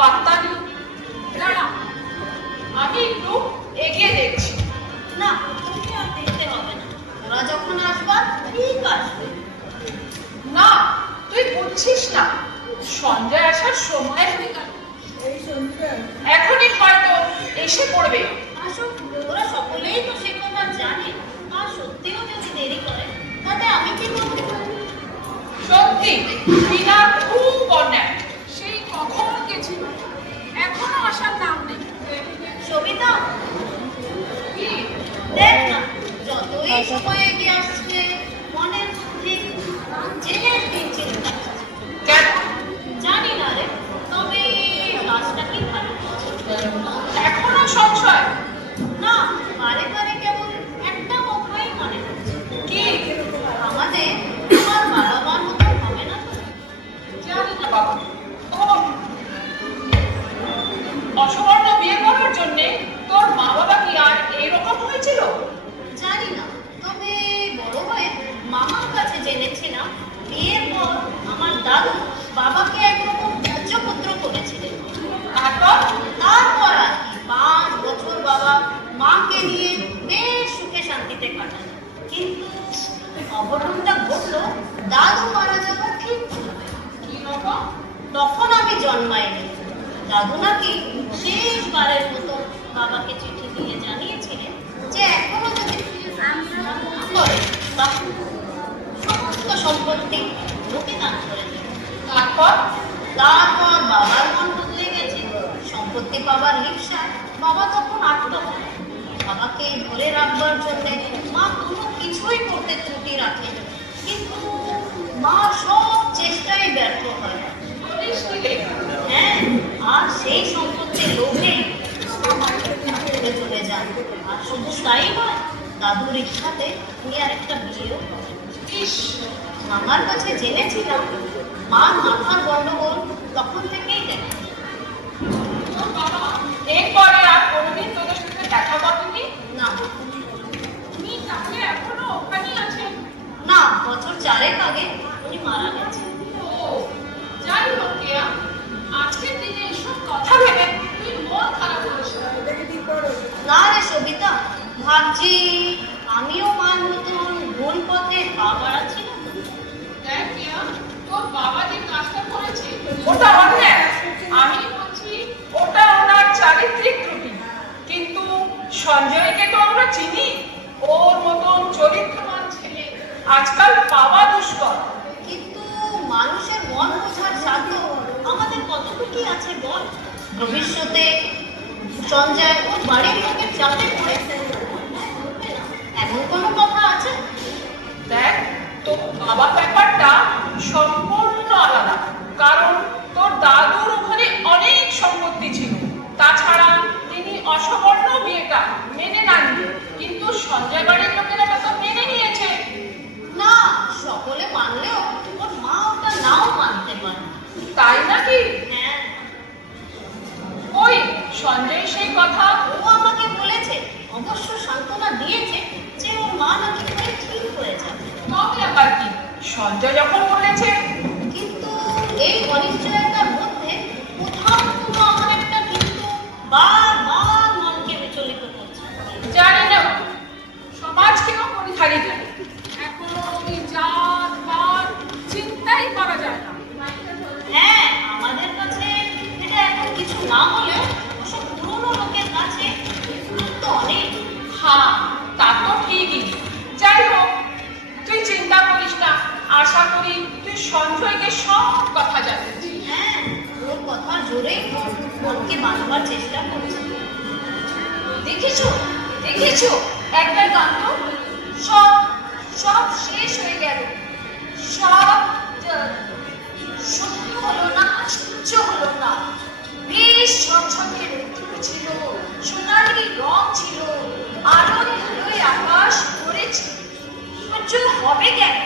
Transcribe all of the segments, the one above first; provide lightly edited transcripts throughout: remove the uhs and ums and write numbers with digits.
পাত্তা নেই। দাঁড়া, আমি একটু এগিয়ে দেখছি। না, তুমি আর দেখতে হবে না, ওরা যখন আসবার ঠিক আসবে। না, তুই বুঝছিস না, সঞ্জয় আসার সময় হয়ে গেল। এখনই হয়তো এসে পড়বে। আসুক, ওরা সকলেই তো সে কথা জানে। আর সত্যিও যদি দেরি করে তাতে আমি কি করতে পারি? সত্যি বিনা খুব অন্যায়। সেই কখন গেছিল, এখনো আসার নাম নেই। সবিতা, কি দেখ না, যতই সময় এগিয়ে আসছে মনের মধ্যে জেলের দিন চিন্তা আসছে। কেন? জানি না রে, তবে কাজটা কি ভালো করছে? এখনো সংশয়? না, বারে বারে কেমন একটা কথাই মনে হচ্ছে। কি? আমাদের আমার বাড়াবার মতো হবে না তো? জানি না বাবা। ও, অসবর্ণ বিয়ে করার জন্যে তোর মা বাবা কি আর এইরকম হয়েছিল? জানি না, তবে বড় হয়ে মামার কাছে জেনেছিলাম বিয়ের পর আমার দাদু বাবাকে একরকম ত্যায্যপুত্র করেছিলেন। তারপর আর কি 5 বছর বাবা মাকে নিয়ে বেশ সুখে শান্তিতে কাটান। কিন্তু অঘটনটা ঘটলো দাদু মারা যাওয়ার ঠিক পূর্বে। কি রকম? তখন আমি জন্মাইনি। দাদু নাকি শেষবারের মতো বাবাকে চিঠি দিয়ে জানিয়েছিলেন যে এখনো যদি করে তাহলে সমস্ত সম্পত্তি লোকে দান করে দেবে। তারপর? তারপর বাবার মন বদলে গেছে। সম্পত্তি পাবার হিংসায় বাবা তখন আত্মহত্যা। বাবাকে ধরে রাখবার জন্য মা কোনো কিছুই করতে ত্রুটি রাখে, কিন্তু মা সব চেষ্টায় ব্যর্থ হয়। বলিস কি রে? হ্যাঁ, আর সেই সম্পত্তির লোভে ছেড়ে চলে যান। আর শুধু তাই নয়, দাদুর ইচ্ছাতে উনি আর একটা বিয়েও করেন। ইস, মামার কাছে জেনেছিলাম মার মাথার গন্ডগোল তখন থেকেই দেখা। তোর বাবা এরপরে আর কোনোদিন তোদের সাথে দেখা করেনি? না তুমি তাহলে এখনো ওখানেই আছেন? না, বছর 4 আগে উনি মারা গেছেন। ও, যাই হোক কেয়া, আজকের দিনে এসব কথা ভেবে তুই মন খারাপ করিস না। না রে সবিতা, ভাবছি আমিও মার মতন ভুল পথে পা বাড়াচ্ছি না তো। দেখ কেয়া, তোর বাবা যে কাজটা করেছে ওটা অন্যায়। আমি বলছি ওটা ওনার চারিত্রিক ত্রুটি। কিন্তু সঞ্জয়কে তো আমরা চিনি, ওর মতন চরিত্রবান ছেলে আজকাল পাওয়া দুষ্কর। কিন্তু মানুষের মন বোঝার সাধ্য আমাদের কতটুকু আছে বল? ভবিষ্যতে সঞ্জয় ওর বাড়ির লোকের চাপে পড়ে এমন কোনো কথা আছে? দেখ, তোর বাবা ব্যাপারটা সম্পূর্ণ আলাদা। কারণ তোর দাদুর ওখানে অনেক সম্পত্তি ছিল। তাছাড়া তিনি অসবর্ণ বিয়েটা মেনে নেননি, কিন্তু সঞ্জয় বাড়ির লোকেরা তো মেনে নিয়েছে। না, সকলে মানলেও ওর মা ওটা নাও মানতে পারে। তাই নাকি? হ্যাঁ, ওই সঞ্জয় সেই কথা ও আমাকে বলেছে, অবশ্য সান্ত্বনা দিয়েছে যে ওর মা নাকি করে ঠিক হয়ে যাবে। তবে আবার কি, সঞ্জয় যখন বলেছে। কিন্তু এই অনিশ্চয়তার মধ্যে কোথাও কোনো আমার একটা কিন্তু বারবার মনকে বিচলিত করছে। জানি না, সমাজকেও পরিহারি দেয়। এখনো ওই জাত পাত চিন্তাই করা যায় না। হ্যাঁ, আমাদের কাছে এটা এখন কিছু না হলেও ওসব পুরনো লোকের কাছে গুরুত্ব অনেক। হ্যাঁ, তা তো ঠিকই। যাই হোক, তুই চিন্তা করিস না। আশা করি তুই সঞ্জয়কে সব কথা জানিয়েছিস। হ্যাঁ, ওর কথার জোরেই তো মনকে বাঁধবার চেষ্টা করছে। দেখেছো দেখেছো, একবার গান তো, সব সব শেষ হয়ে গেল। সব সত্য হলো না, সহ্য হলো না। বেশ ঝকঝকে রোদ্দুর ছিল, সোনালি রং ছিল, আলোয় আলোয় আকাশ ভরেছে। সহ্য হবে কেন?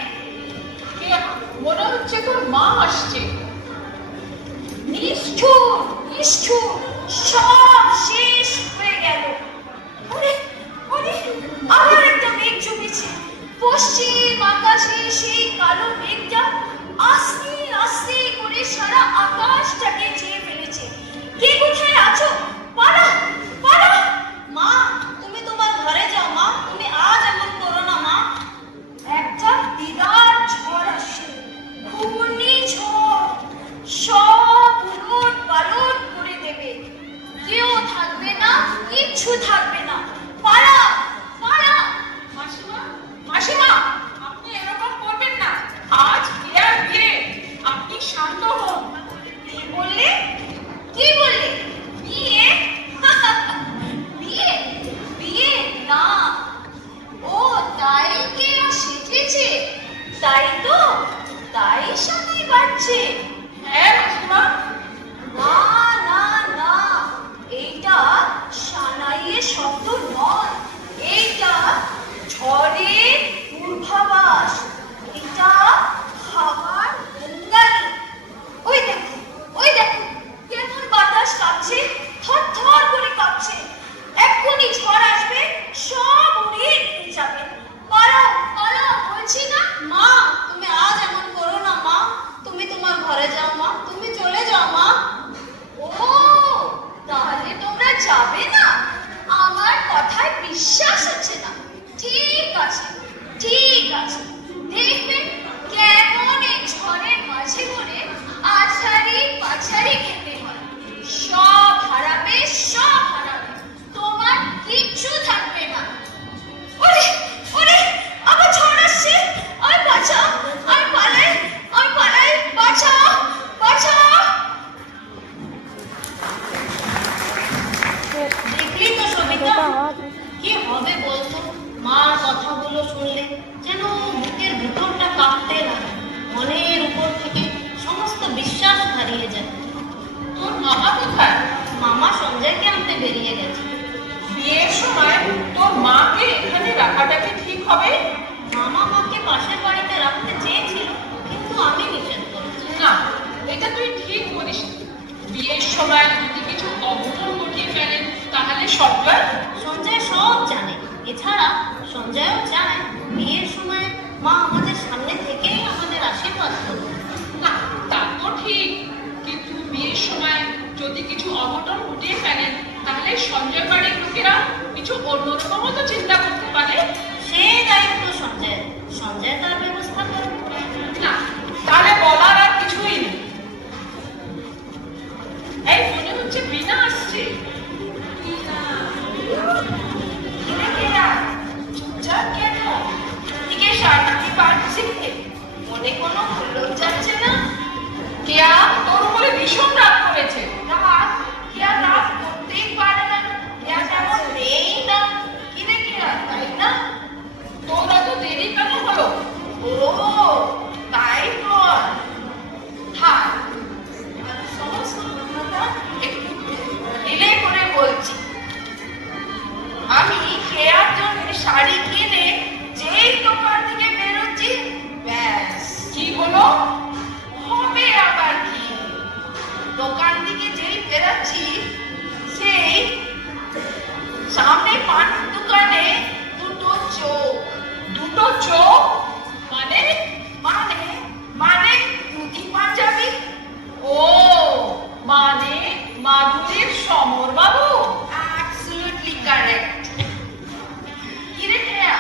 মনে হচ্ছে তোর মা আসছে। নিষ্ঠুর নিষ্ঠুর, সব শেষ হয়ে গেল। ওরে ওরে, আবার একটা মেঘ জমেছে। পশ্চিম আকাশে সেই কালো মেঘটা আস্তে আস্তে করে সারা আকাশটাকে চেয়ে ফেলেছে। কিচ্ছু থাকবে না। পালা পালা। মাসিমা, মাসিমা, আপনি এরকম করবেন না। আজ কেয়ার বিয়ে, আপনি শান্ত হন। কি বললে? কি বললে? বিয়ে? বিয়ে? বিয়ে না। ও তাই কেয়া শিখেছে, তাই তো, তাই সময় বাড়ছে। হ্যাঁ মাসিমা। না না না, এইটা সানাইয়ের শব্দ নয়, এইটা ঝড়ের পূর্বাভাস, এটা খাবার গঙ্গানি। ওই দেখো, ওই দেখো, কেমন বাতাস কাঁপছে, থর থর করে কাঁপছে। এক্ষুনি ঝড় আসবে, সব উড়িয়ে নিয়ে যাবে। পালাও পালাও বলছি না। মা, তুমি আজ এমন করো না মা, তুমি তোমার ঘরে যাও মা, তুমি চলে যাও মা। ও তাহলে তোমরা যাবে না? আমার কথায় বিশ্বাস হচ্ছে না। ঠিক আছে, ঠিক আছে, দেখবে কেমন এই ঝড়ের মাঝে করে আছাড়ি পাছাড়ি খেতে হয়। সব হারাবে, সব হারাবে, তোমার কিচ্ছু থাকবে না। ওরে ওরে, আবার ঝড় আসছে, আর বাঁচাও, আর পালাই, আর পালাই, বাঁচাও বাঁচাও। দেখলি তো সবিতা, কি হবে বলতো? মার কথাগুলো শুনলে যেন বুকের ভিতরটা কাঁপতে লাগে, মনের উপর থেকে সমস্ত বিশ্বাস হারিয়ে যায়। তোর মামা কোথায়? মামা সঞ্জয়কে আনতে বেরিয়ে গেছে। বিয়ের সময় তোর মাকে এখানে রাখাটা কি ঠিক হবে? মামা মাকে পাশের বাড়িতে রাখতে চেয়েছিল, কিন্তু আমি নিষেধ করেছি। না, এটা তুই ঠিক বলিস। বিয়ের সময় যদি কিছু অঘটন ঘটিয়ে ফেলেন তাহলে সঞ্জয়? সঞ্জয় সব জানে। এছাড়া সঞ্জয়ও চায় বিয়ের সময় মা আমাদের সামনে থেকেই আমাদের আশীর্বাদ করবে। না, তা তো ঠিক, কিন্তু বিয়ের সময় যদি কিছু অঘটন ঘটিয়ে ফেলেন তাহলে সঞ্জয় বাড়ির লোকেরা কিছু অন্যরকমও তো চিন্তা করতে পারে। সে দায়িত্ব সঞ্জয়, সঞ্জয় তার ব্যবস্থা করবে। না, তাহলে বলার আর কিছুই নেই। এই মনে হচ্ছে বিনা আসছে। কিরে কেয়া, চুপচাপ কেন? এদিকে সারাটি বাড়ছে, মনে কোনো হুল্লোড় যাচ্ছে না? কেয়া তোর উপরে ভীষণ রাগ করেছে। রাগ? কেয়া রাগ করতেই পারে না, কেয়া তেমন নেই না। কিরে কেয়া, তাই না? তোর এত দেরি কেন হলো? ও তাই বল। থাক, সমস্ত কথাটা একটু ডিলে করে বলছি। আমি কেয়ার জন্য শাড়ি কিনে যেই দোকান থেকে বেরোচ্ছি, ব্যাস। কি হলো? হবে আবার কি? দোকান থেকে যেই বেরোচ্ছি, সেই সামনে পানের দোকানে দুটো চোখ। দুটো চোখ? মানে? মানে মানে ধুতি পাঞ্জাবি। ও মানে মাধুরীর সমর বাবু? Absolutely correct. কিরে কেয়া,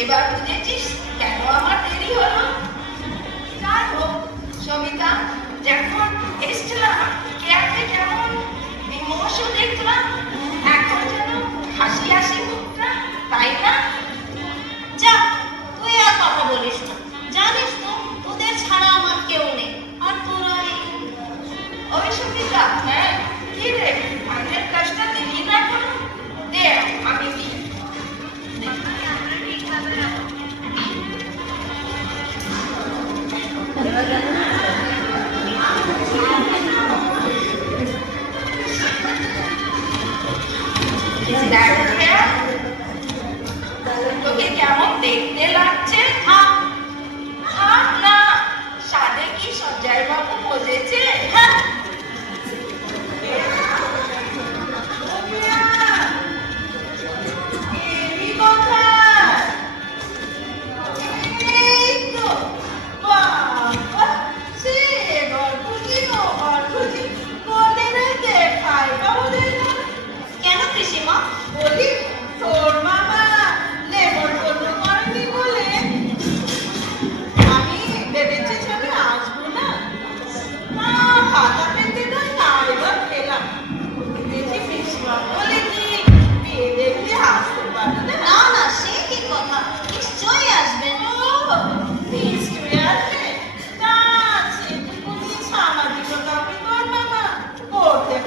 এবার বুঝেছিস কেন আমার দেরি হলো? যাই হোক সবিতা, যখন এসছিলাম কেয়াকে কেমন বিমর্ষ দেখলাম, এখন যেন হাসি হাসি মুখটা, তাই না? যা, তুই আর কথা বলিস না। জানিস তো তোদের ছাড়া আমার কেউ নেই, আর তোরাই। ওই সবিতা, হ্যাঁ? কি রে, আগের কাজটা দিলি না কোনো? দে, আমি দিই। দেখ কেয়া, তোকে কেমন দেখতে লাগছে? থাক থাক না, সাদে কি সঞ্জয় বাবু বলেছে? হ্যাঁ। এই কোথায়? এই তো, বাবা,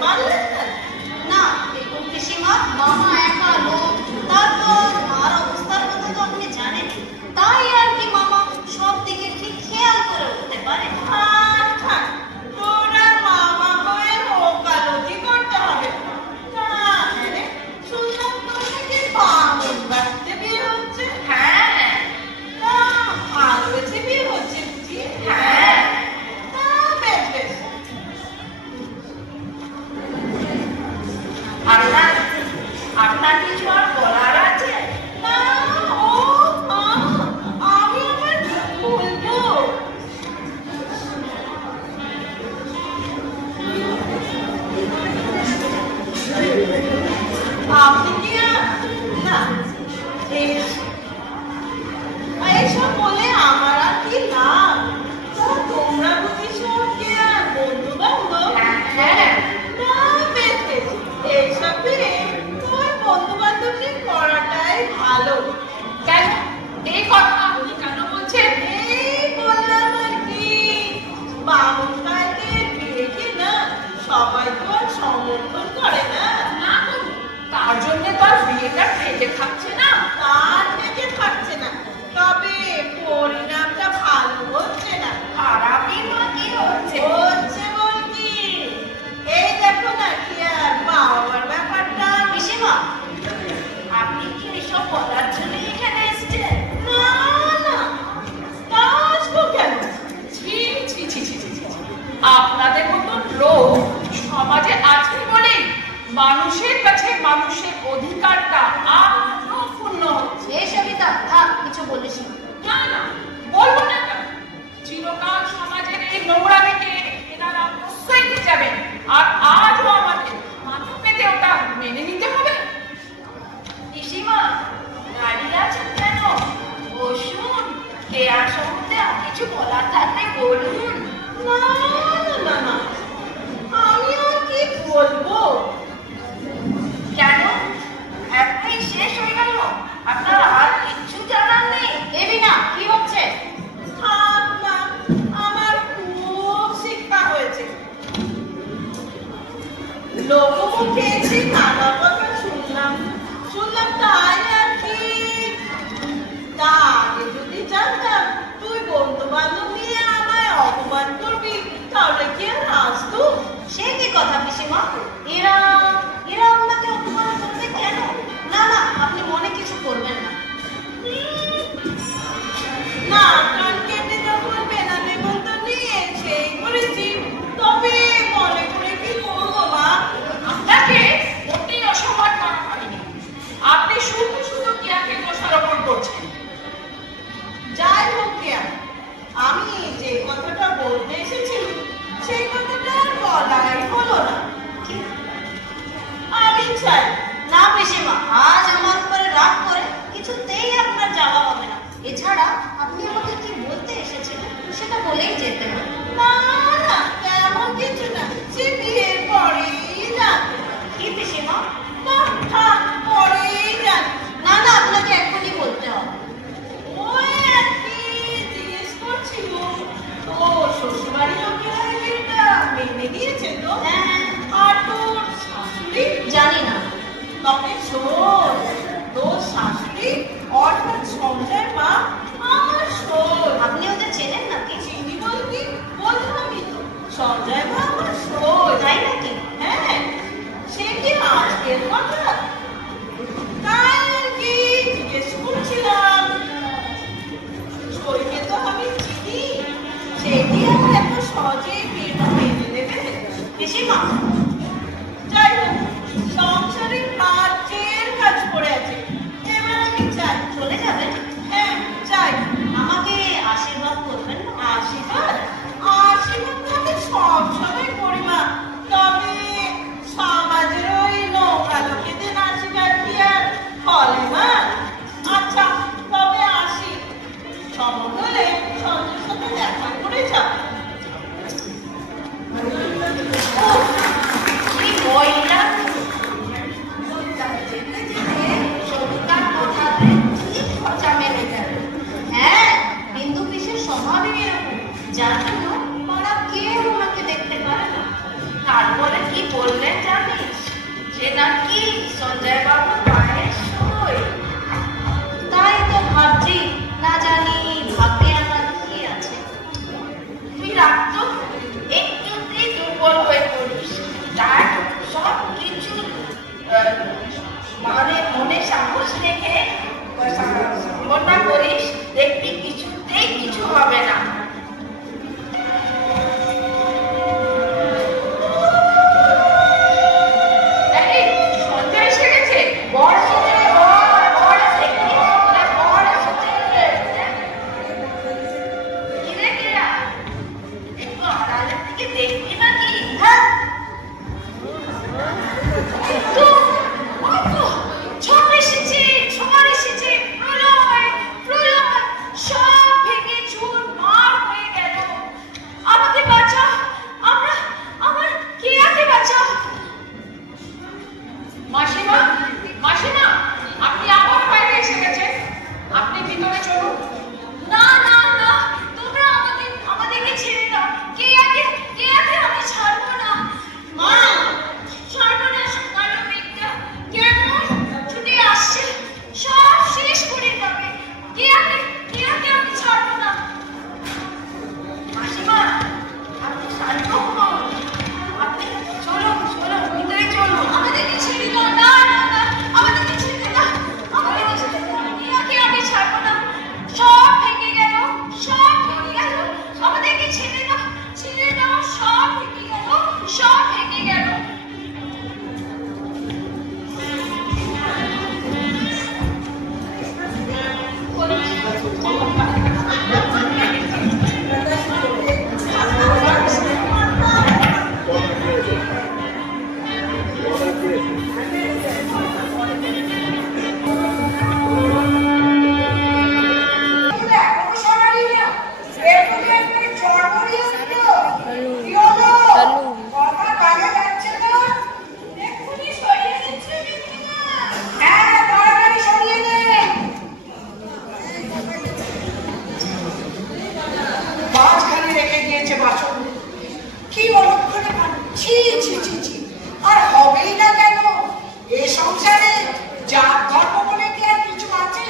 পারলেন না? না দেখুন পিসিমা, মামা একা লোক, তারপর মার অবস্থার কথা তো আপনি জানেন, তাই আর কি মামা সব দিকে ঠিক খেয়াল করে উঠতে পারে। আচ্ছা, তোরা মামা হয়ে ওকালতি করতে হবে না। রে, শুনলাম তোর নাকি বামুন বাড়িতে বিয়ে হচ্ছে। হ্যাঁ তা ভালো হয়েছে বিয়ে হচ্ছে বুঝি? হ্যাঁ তা বেশ বেশ। আপনার আপনার কিছু আর বলার আছে? না, ও মা, আমি আবার বলবো। আপনি কি না এইসব বলে আমার আর কি লাভ? তা তোমরা বুঝি সব কি আর বন্ধু বান্ধব? হ্যাঁ না বেশ বেশ, এইসব পেয়ে তোর বন্ধু বান্ধব নিয়ে করাটাই ভালো। কেন এই কথা আপনি কেন বলছেন? এই বললাম আর কি, বামুনটাকে বিয়ে কি না সবাই তো আর সমর্থন করে না। না তো, তার জন্য তো আর বিয়েটা পেটে থাকছে না। তার থেকে থাকছে না, তবে পরিণামটা ভালো হচ্ছে না। খারাপই বা কি হচ্ছে? হচ্ছে বল কি, এই দেখো না কি আর বাবার ব্যাপারটা। পিসিমা, আপনি কি এসব বলার জন্য এখানে এসেছেন? না না, তা আসবো কেন? ছি ছি ছি ছি ছি ছি। আপনাদের মতন লোক সমাজে আছে বলেই মানুষের কাছে মানুষের অধিকারটা আরো পূর্ণ হচ্ছে। এ সবিতা থাক, কিছু বলিস না। না না, বলবো না কেন? চিরকাল সমাজের এই নোংরামিকে এনারা প্রশ্রয় দিয়ে যাবেন, আর আজও আমাদের মাথা পেতে ওটা মেনে নিতে হবে। পিসিমা, দাঁড়িয়ে আছেন কেন? বসুন, দেয়ার সম্বন্ধে আর কিছু বলার থাকলে বলুন। না না না না, আমি আর কি বলবো? কেন? এখনই শেষ হয়ে গেল? আপনার আর কিচ্ছু জানার নেই? দেবী না, কি হচ্ছে? থাক না, আমার খুব শিক্ষা হয়েছে। লোকমুখে এসে নানা কথা শুনলাম তাই আর কি। তা আগে যদি জানতাম তুই বন্ধু বান্ধব নিয়ে আমায় অপমান করবি, তাহলে কি আর আসতুম? সে কি কথা পিসিমা? এরা এরা আপনাকে অপমান করবে কেন? না না, আপনি মনে কিছু করবেন না। না, কান কেটে যখন বেনা নেমন্তন্ন নিয়ে সেই করেছি, তবে মনে করে কি করবো মা? আপনাকে মোটেই অসম্মান করা হয়নি। আপনি শুধু শুধু কিয়াকে দোষারোপণ করছেন। যাই হোক কেয়া, আমি যে কথাটা বলতে এসেছিলাম সেই কথাটা আর বলাই হলো না। কি? আমি চাই না পিসিমা, আজ আমার উপরে রাগ করে কিছুতেই আপনার যাওয়া হবে না। এছাড়া আপনি আমাকে কি বলতে এসেছিলেন সেটা বলেই যেতে হবে। না না, তেমন কিছু না, সে বিয়ের পরেই জানতে। কি পিসিমা? না থাক, পরেই জানি। না না, আপনাকে এখনই বলতে হবে। ওই আর কি জিজ্ঞেস করছিল, তো শ্বশুরবাড়ির লোকেরা এই বিয়েটা মেনে নিয়েছে তো? হ্যাঁ, আর তোর শাশুড়ি? জানি না। তবে শোন, তোর শাশুড়ি অর্থাৎ সঞ্জয় মা আমার শোন। আপনি ওদের চেনেন নাকি? চিনি বলবি, বললামই তো, সঞ্জয় মা আমার শোন। তাই নাকি? হ্যাঁ, সে কি আজকের কথা? তাই আর কি জিজ্ঞেস করছিলাম। সইকে তো আমি চিনি, সে কি আর এত সহজে বিয়েটা মেনে নেবে? পিসিমা, যাই হোক, সংসারের মাঝের কাজ পড়ে আছে, এবার আমি চাই। চলে যাবেন? হ্যাঁ চাই। আমাকে আশীর্বাদ করবেন না? আশীর্বাদ আশীর্বাদ তো আমি সবসময় করি মা, তবে সমাজের ওই নোংরা লোকেদের আশীর্বাদ কি আর ফলে মা? আচ্ছা, তবে আসি, সময় হলে সঞ্জয়ের সাথে দেখা করে যাও। সঞ্জয় বাবু পায়ের সই। তাই তো ভাবছি, না জানি ভাগ্যে আমার কি আছে। তুই রাখতো একটুতেই দুর্বল হয়ে পড়িস, তার সব কিছু মানে মনে সাহস রেখে মনটা করিস, দেখবি কিছুতেই কিছু হবে না। এই সঞ্জয় এসে গেছে। বড় এসেছে, বড় এসেছে, বড় এসেছে। কিরে কেরা, একটু আড়ালের দিকে দেখবি নাকি? হ্যাঁ, তো ঝড় এসেছে, ঝড় এসেছে, প্রলয়, প্রলয়, সব ভেঙে চুরমার হয়ে গেল। আমাকে বাঁচাও, আমার কেয়াকে বাঁচাও। মাসিমা, মাসিমা, আপনি আবার বাইরে এসে গেছেন। আপনি ভিতরে চলুন। না না না, তোমরা আমাদেরকে ছেড়ে দাও। কেয়াকে আমি ছাড়বো না। মা, সর্বনাশ কালো মেঘটা কেমন ছুটে আসছে, সব শেষ করে যাবে। কেয়াকে আমি ছাড়বো না। মাসিমা, আপনি শান্ত হন। আপনি চলুন, চলুন, ভিতরে চলুন। আমাদেরকে ছেড়ে দাও। না না না, আমাদেরকে ছেড়ে দাও, আমাদেরকে ছেড়ে দাও। কেয়াকে আমি ছাড়বো না। সব ভেঙে গেল, সব ভেঙে গেল। আমাদেরকে ছেড়ে দাও, ছেড়ে দাও। সব ভেঙে গেল, সব ভেঙে গেল। এখনো সরালি না? এরকম একবারে চড়বড়ি উঠলো। কি হলো? কথা কানে যাচ্ছে না? এক্ষুনি সরিয়ে দিচ্ছে বিক্রিমা। হ্যাঁ, তাড়াতাড়ি সরিয়ে দে। মাঝখানে রেখে দিয়েছে বাসন। কি অলক্ষণে কাণ্ড। ছি ছি ছি ছি। আর হবেই না কেন? এ সংসারে জাত ধর্ম বলে কি আর কিছু আছে?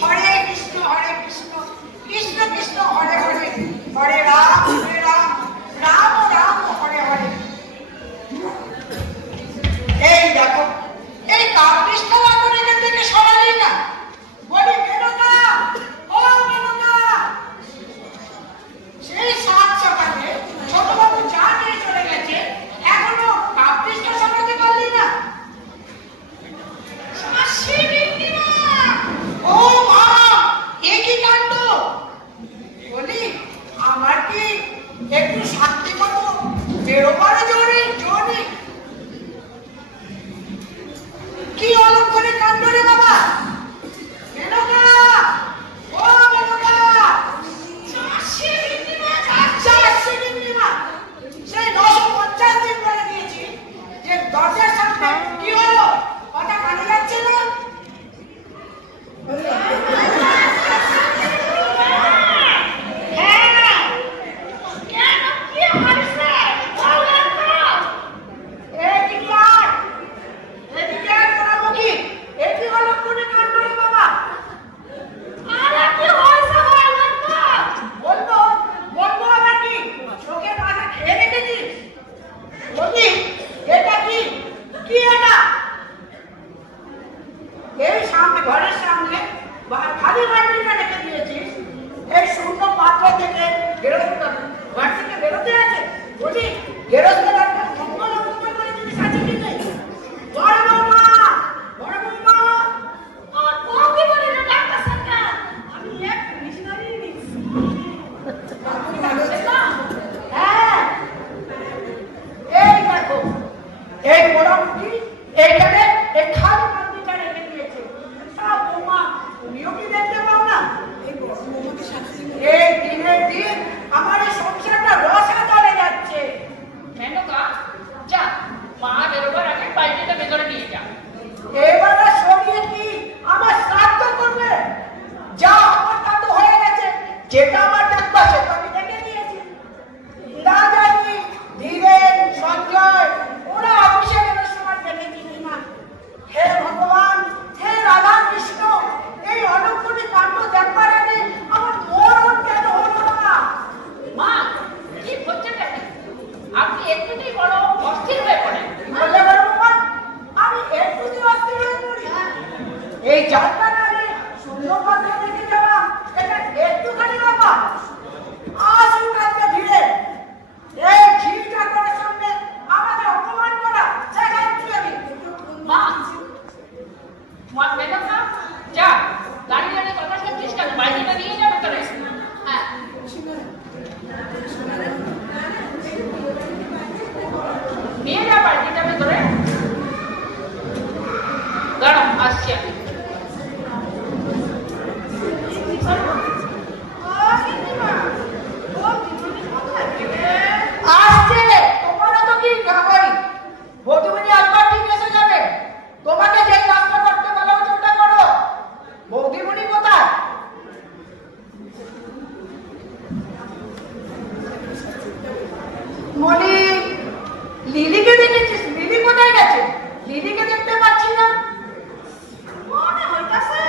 হরে কৃষ্ণ, কৃষ্ণ কৃষ্ণ, হরে হরে, হরে রাম, রাম রাম, হরে হরে। এই দেখো, এই কাপড়টা এখন এখান থেকে সরালি না। বলি মেনকা, ও মেনকা। সেই সাত সকালে ছোটবাবু চা নিয়ে চলে গেছে, এখনো কাপড়টা সরাতে পারলি না? শাশুড়ি বিক্রিমা। ও মা, এ কি কাণ্ড! বলি, আমার কি একটু শান্তি মতো বেরোবারও জোরে জোরে? কি অলক্ষণে কাণ্ড রে বাবা! মেনকা, ও মেনকা! শাশুড়ি বিক্রিমা। শাশুড়ি বিক্রিমা! সেই 950 দিন বলে দিয়েছি যে দরজার সামনে কি হলো? কথা কানে যাচ্ছে না? হ্যাঁ, কেন কি হয়েছে? বলেন তো। এদিকে আয়, এদিকে আয় পোড়ামুখী। এ কি অলক্ষণে কাণ্ড রে বাবা! আরে কি হয়েছে বলেন তো। বলবো, বলবো আবার কি? চোখের মাথা খেয়ে রেখেছিস? বলি, এটা কি? কি এটা? এই সামনে, ঘরের সামনে খালি বালতিটা রেখে দিয়েছিস। এই শূন্য পাত্র থেকে ঘর থেকে বেরোতে আছে। বলি, গেরস্ত মঙ্গল অমঙ্গল করে জিনিস আছে কি নেই? বড় বৌমা, বড় বৌমা। আর কবি বলে না ডাক্তার সরকার। আমি এক মিশনারি নিচ্ছি। হ্যাঁ, এই দেখো, এই পোড়ামুখী এইখানে এই খালি বালতিটা রেখে দিয়েছে। সব বৌমা, তুমিও কি দেখতে পাও না? এই দিনের দিন আমার এই সংসারটা রসা চলে যাচ্ছে। মেনকা, যা, মা বেরোবার আগে বালতিটা ভেতরে নিয়ে যা। এবার আর সরিয়ে কি আমার শ্রাদ্ধ করবে? যা আমার তা তো হয়ে গেছে। যেটা আমার ডাকবা সেটা আমি ডেকে দিয়েছি। না জানি ধীরেন, সঞ্জয়, ওরা অফিসে বেরোর সময় ডেকে দিবি না। হে ভেতরে দাঁড়াও, আসছি আমি। আসছে তোমারও তো কি ওই বৌদিমণি আসবার ঠিক এসে যাবে। তোমাকে যেই কাজটা করতে বলা হচ্ছে ওটা করো। বৌদিমণি কোথায়? মনি, লিলিকে দেখেছিস? লিলি কোথায় গেছে? লিলিকে দেখতে পাচ্ছি না। মনে হইতাছে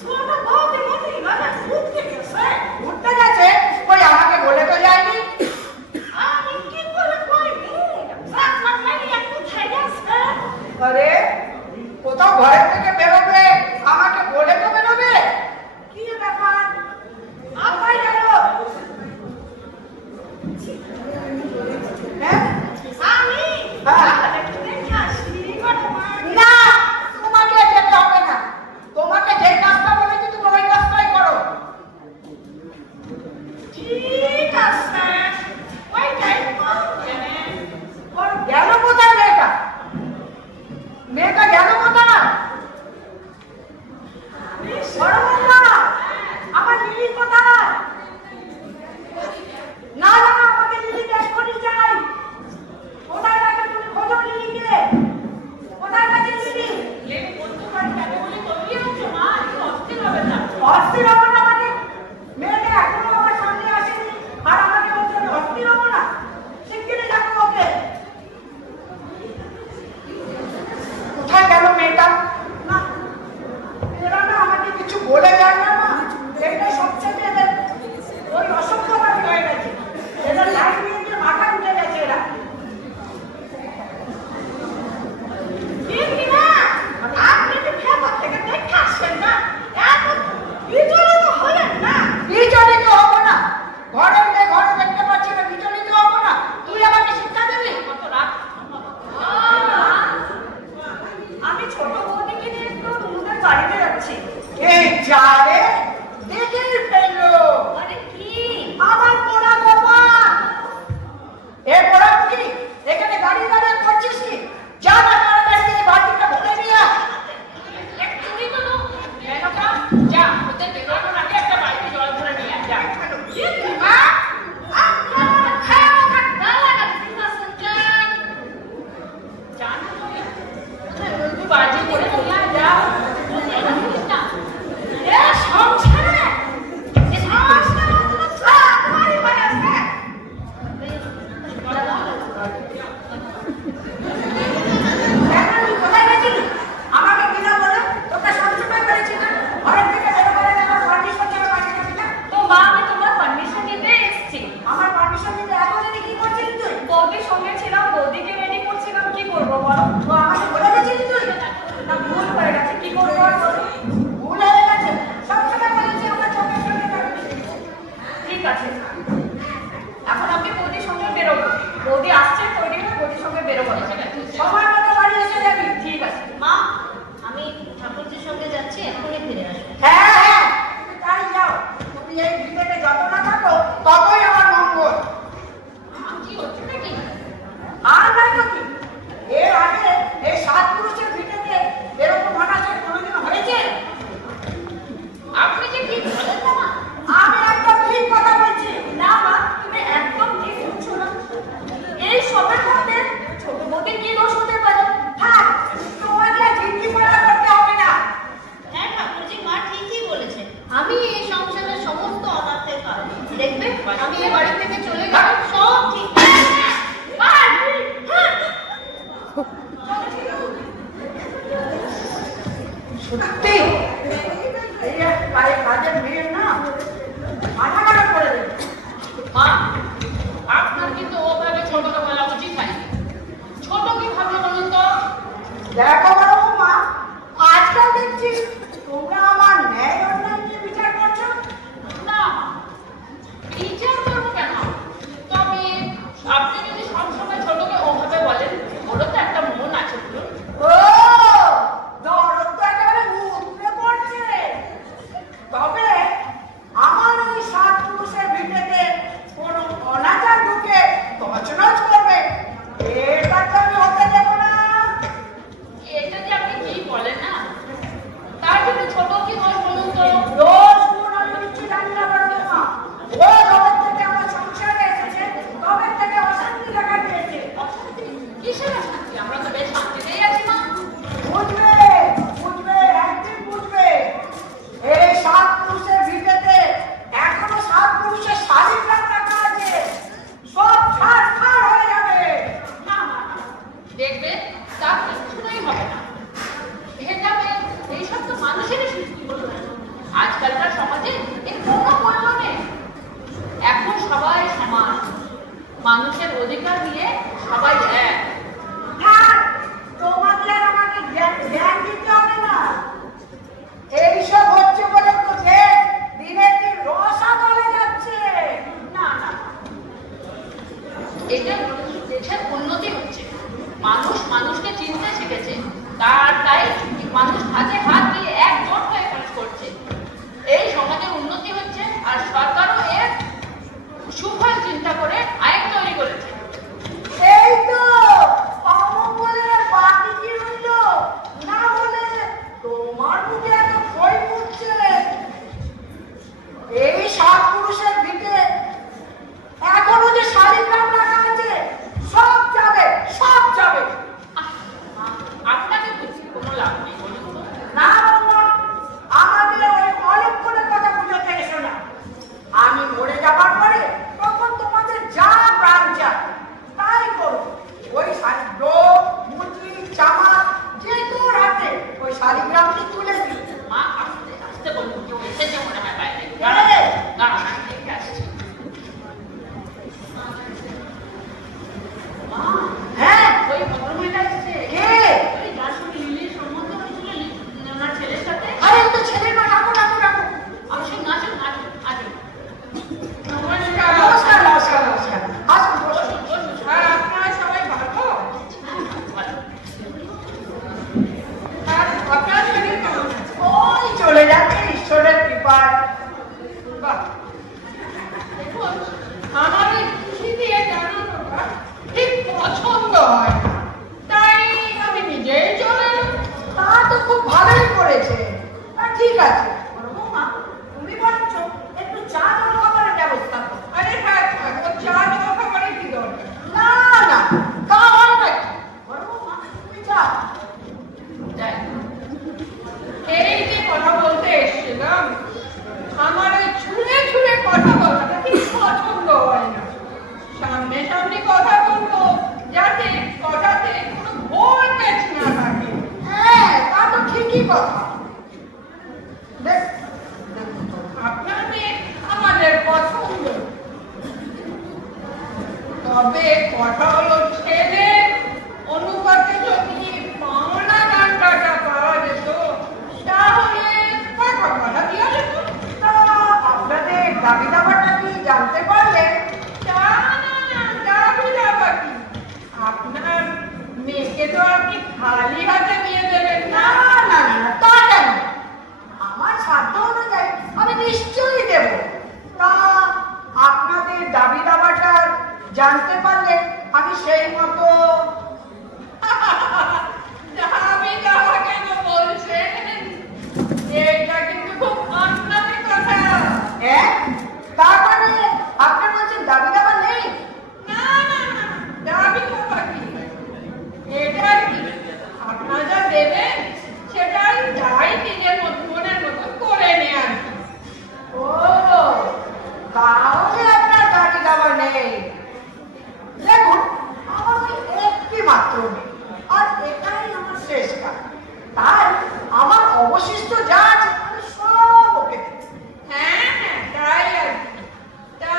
ছোট বৌদিমণি মানে ঘুরতে গেছে। ঘুরতে গেছে? কই আমাকে বলে তো যায়নি। আমি কি করে কইনি? রাতলা মাইয়া কোথায় গেছে? আরে কোথাও ঘরের থেকে বেরোবে, আমাকে বলে তো বেরোবে। কি ব্যাপার? আপাই গেল। হ্যাঁ? আমি? হ্যাঁ। না, তোমাকে যেতে হবে না। তোমাকে যে কাজটা বলেছি তুমি ওই কাজটাই করো। ঠিক আছে, ওইটাই করো। গেল কোথায় মেয়েটা? মেয়েটা গেল কোথায়? বড় বৌমা, আমার লিলি কোথায়? না না, আমাকে লিলি এক্ষুনি চাই। কোথায় থাকে তুমি? খোঁজো লিলিকে। কোথায় থাকে লিলি? লেবু বন্ধু বাড়ি যাবে বলে তৈরি হচ্ছে মা, একটু অস্থির হবে না। অস্থির হবো না মানে? মেয়েটা এখনো আমার সামনে আসেনি আর আমাকে বলছে আমি অস্থির হবো না? শিগগিরই ডাকো ওকে। কোথায় গেল মেয়েটা? না, এরা না আমাকে কিছু বলে যায় না মা। এইটাই সবচেয়ে এদের ওই অসভ্যতা হয়ে গেছে। এরা লাইন নিয়ে মাথা উঠে গেছে এরা। আপনি কি ভেতর থেকে দেখে আসছেন না? এত বিচলিত হলেন না? বিচলিত হবো না। ঘরে মেয়ে ঘরে দেখতে পাচ্ছি না, বিচলিত হবো না। তুই আমাকে শিক্ষা দিবি? কত রাত। আমি ছোট বৌদিকে নিয়ে একটু তোমাদের বাড়িতে যাচ্ছি। এই যা রে, দেখেই ফেললো। আরে কি? আমার পোড়া বাবা। এ পোড়া কি? এখানে দাঁড়িয়ে দাঁড়িয়ে করছিস কি? যা না তাড়াতাড়ি এই বাটিটা ভরে নিয়ে আয়। একটুই তো তো মেনকা, যা ওদের বেরোনোর আগে একটা বাড়িতে জল ভরে নিয়ে আয়, যা। মা, আপনারা খাও না। জান তুই বাজি করে নিয়ে আয়, যা। এ সংসারে এ সংসারে তোমারই ভয় আছে। কোথায় গেছিলি? আমাকে বিনা বলে তোকে সবসময় করেছি না? ঘরের থেকে বের করে আমার পারমিশন ছাড়া বাড়ি যাবি না? তো মা, আমি তোমার পারমিশন নিতে এসেছি। আমার পারমিশন নিতে এতদিনে কি করছিলি তুই? বৌদির সঙ্গে ছিলাম, বৌদিকে রেডি করছিলাম, কি করবো বলো? তো আমাকে বলে গেছিলি তুই? না, ভুল হয়ে গেছে, কি করবো আর বলো? ভুল হয়ে গেছে। সবসময় বলেছি আমার চোখের সামনে থাকবি। ঠিক আছে, এখন আমি বৌদির সঙ্গে বেরোবো। বৌদি আসছে, তৈরি হয়ে বৌদির সঙ্গে বেরোবো। সময় মতো বাড়ি এসে যাবি। ঠিক আছে মা, আমি ঠাকুরজির সঙ্গে যাচ্ছি, এক্ষুনি ফিরে আসবো। হ্যাঁ হ্যাঁ, তুমি তাই যাও। তুমি এই ভিতরে যত না থাকো ততই আমার মঙ্গল। কি হচ্ছে নাকি? আর নাই তো কি? এর আগে এই সাত পুরুষের ভিটেতে এরকম অনাচার কোনোদিন হয়েছে? আপনি যে কি বলেন না মা? আমি একদম ঠিক কথা বলছি। না মা, তুমি একদম ঠিক বুঝছো না। এই সবের মধ্যে ছোট বৌদির কি দোষ হতে পারে? থাক, তোমাকে জিজ্ঞি করা করতে হবে না। হ্যাঁ ঠাকুরজি, মা ঠিকই বলেছে। আমি এই সংসারের সমস্ত অনার্থের কারণ। দেখবে, আমি এই বাড়ি থেকে চলে গেলে সব ঠিক হয়ে যাবে। হ্যাঁ। সত্যি এই এক পায়ে কাজের মেয়ের না মাথা খারাপ করে দেবে। মা, আপনার কিন্তু ওভাবে ছোটকে বলা উচিত হয়। ছোট কি ভাবলো বলুন তো? দেখো বড় মা, আজকাল দেখছি তোমরা আমার ন্যায় অন্যায় নিয়ে বিচার করছো। না, বিচার করবো কেন? তবে আপনি যদি সবসময় ছোটকে ওভাবে বলেন, ওরও তো একটা মন আছে বলুন। ও, দরদ তো একেবারে উতলে পড়ছে। তবে আমার ওই সাত পুরুষের ভিটেতে কোনো অনাচার ঢুকে তছনছ করবে, এটা তো আমি হতে দেবো না। অশান্তি? কিসের অশান্তি? আমরা তো বেশ শান্তিতেই আছি মা। বুঝবে, বুঝবে, একদিন বুঝবে। এই সাত পুরুষের ভিটেতে এখনো সাত পুরুষের শালিগ্রাম রাখা আছে। সব ছাড় হয়ে যাবে। না মা, দেখবে তা কিছুই হবে না। ভেজাবে এইসব তো মানুষেরই সৃষ্টি করবে। আজকালকার সমাজে এর কোনো মূল্য নেই। এখন সবাই সমান, মানুষের অধিকার নিয়ে সবাই এক। আর তোমাকে আর আমাকে জ্ঞান দিতে হবে না। এইসব হচ্ছে বলে তো দেশ দিনের দিন রসাতলে যাচ্ছে। না না, এটা দেশের উন্নতি হচ্ছে। মানুষ মানুষকে চিনতে শিখেছে, তাই মানুষ হাতে হাত দিয়ে একজোট হয়ে কাজ করছে। এই সমাজের উন্নতি হচ্ছে, আর সরকারও এর সুফল চিন্তা করে আইন তৈরি করেছে। এই তো অমঙ্গলের বাকি কি রইল? না হলে তোমার মুখে এত ভয় পড়ছে। এই সাত পুরুষের ভিটে এখনো যে শালিগ্রাম রাখা আছে, সব যাবে, সব যাবে। আহ, আপনাকে বুঝি কোনো লাভ নেই, বলুন তো। না বাবা, আমাকে ওই অলক্ষণের কথা বুঝাতে এসো না। আমি মরে যাবার পরে তখন তোমাদের যা প্রাণ চায় তাই করো। ওই মুচি চামা যে তোর হাতে ওই শালিগ্রামটি তুলে দিই। মা, আস্তে আস্তে বলুন, কেউ এসেছে মনে হয় বাইরে। এই! দাঁড়ান, আমি দেখে আসছি। মা, হ্যাঁ, ওই ভদ্রমহিলা এসেছে। কে? ওই যার সঙ্গে লিলির সম্বন্ধ হয়েছিল, ওনার ছেলের সাথে। আরে তো ছেলের মা, ডাকো ডাকো ডাকো। আসুন আসুন আসুন আসুন। নমস্কার নমস্কার নমস্কার। আসুন বসুন। আর আপনারা সবাই ভালো? ভালো। আর আপনার শরীর কেমন আছে? ওই চলে যাচ্ছে ঈশ্বরের কৃপায়। বাহ, দেখুন, আমার এই খুশি দিয়ে জানানোটা ঠিক পছন্দ হয় না। তাই আমি নিজেই চলে এলাম। তা তো খুব ভালোই করেছে। ঠিক আছে বৌমা, তুমি বরঞ্চ একটু চা জল খাবারের ব্যবস্থা করো। আরে হ্যাঁ, ও চা দেওয়া খাবারের কি দরকার? না না, তা হয় নাকি? বৌমা, তুমি যাও। যাই। এই যে কথা বলতে এসেছিলাম, আমার ওই ছুঁড়ে ছুঁড়ে কথা বলাটা ঠিক পছন্দ হয় না। সামনে সামনে কথা বলবো, যাতে কথাতে কোনো ভুল পেচ না থাকে। হ্যাঁ, তা তো ঠিকই কথা। বেশ, দেখুন তো। আপনার মেয়ে আমাদের পছন্দ, তবে কথা হলো ছেলে অনুপাতে যদি বাংলা গানটা পাওয়া যেত, তাহলে কথা দেওয়া যেত। তা আপনাদের দাবি দাবাটা কি জানতে পারলে? তা না, দাবি দাবা কি? আপনার মেয়েকে তো আপনি খালি হাতে দিয়ে দেবেন না না। না না না, তা কেন? আমার সাধ্য অনুযায়ী আমি নিশ্চয়ই দেব। তা আপনাদের দাবি দাবাটা জানতে পারলে আমি সেই মতো। দাবি দাবা কেন বলছেন? এইটা কিন্তু খুব আপনাদের কথা। হ্যাঁ, তার মানে আপনি বলছেন দাবি দাবা নেই? না না না, দাবি দাবা কি? এটাই কি? আপনারা যা দেবেন সেটাই যাই নিজের মনের মতো করে নেন। ও, তাহলে আপনার দাবি দাবা নেই। দেখুন, আমার ওই একটি মাত্র মেয়ে, আর এটাই আমার শেষ কাজ। তাই আমার অবশিষ্ট যা আছে আমি সব ওকে দেব। হ্যাঁ হ্যাঁ, তাই আর কি। তা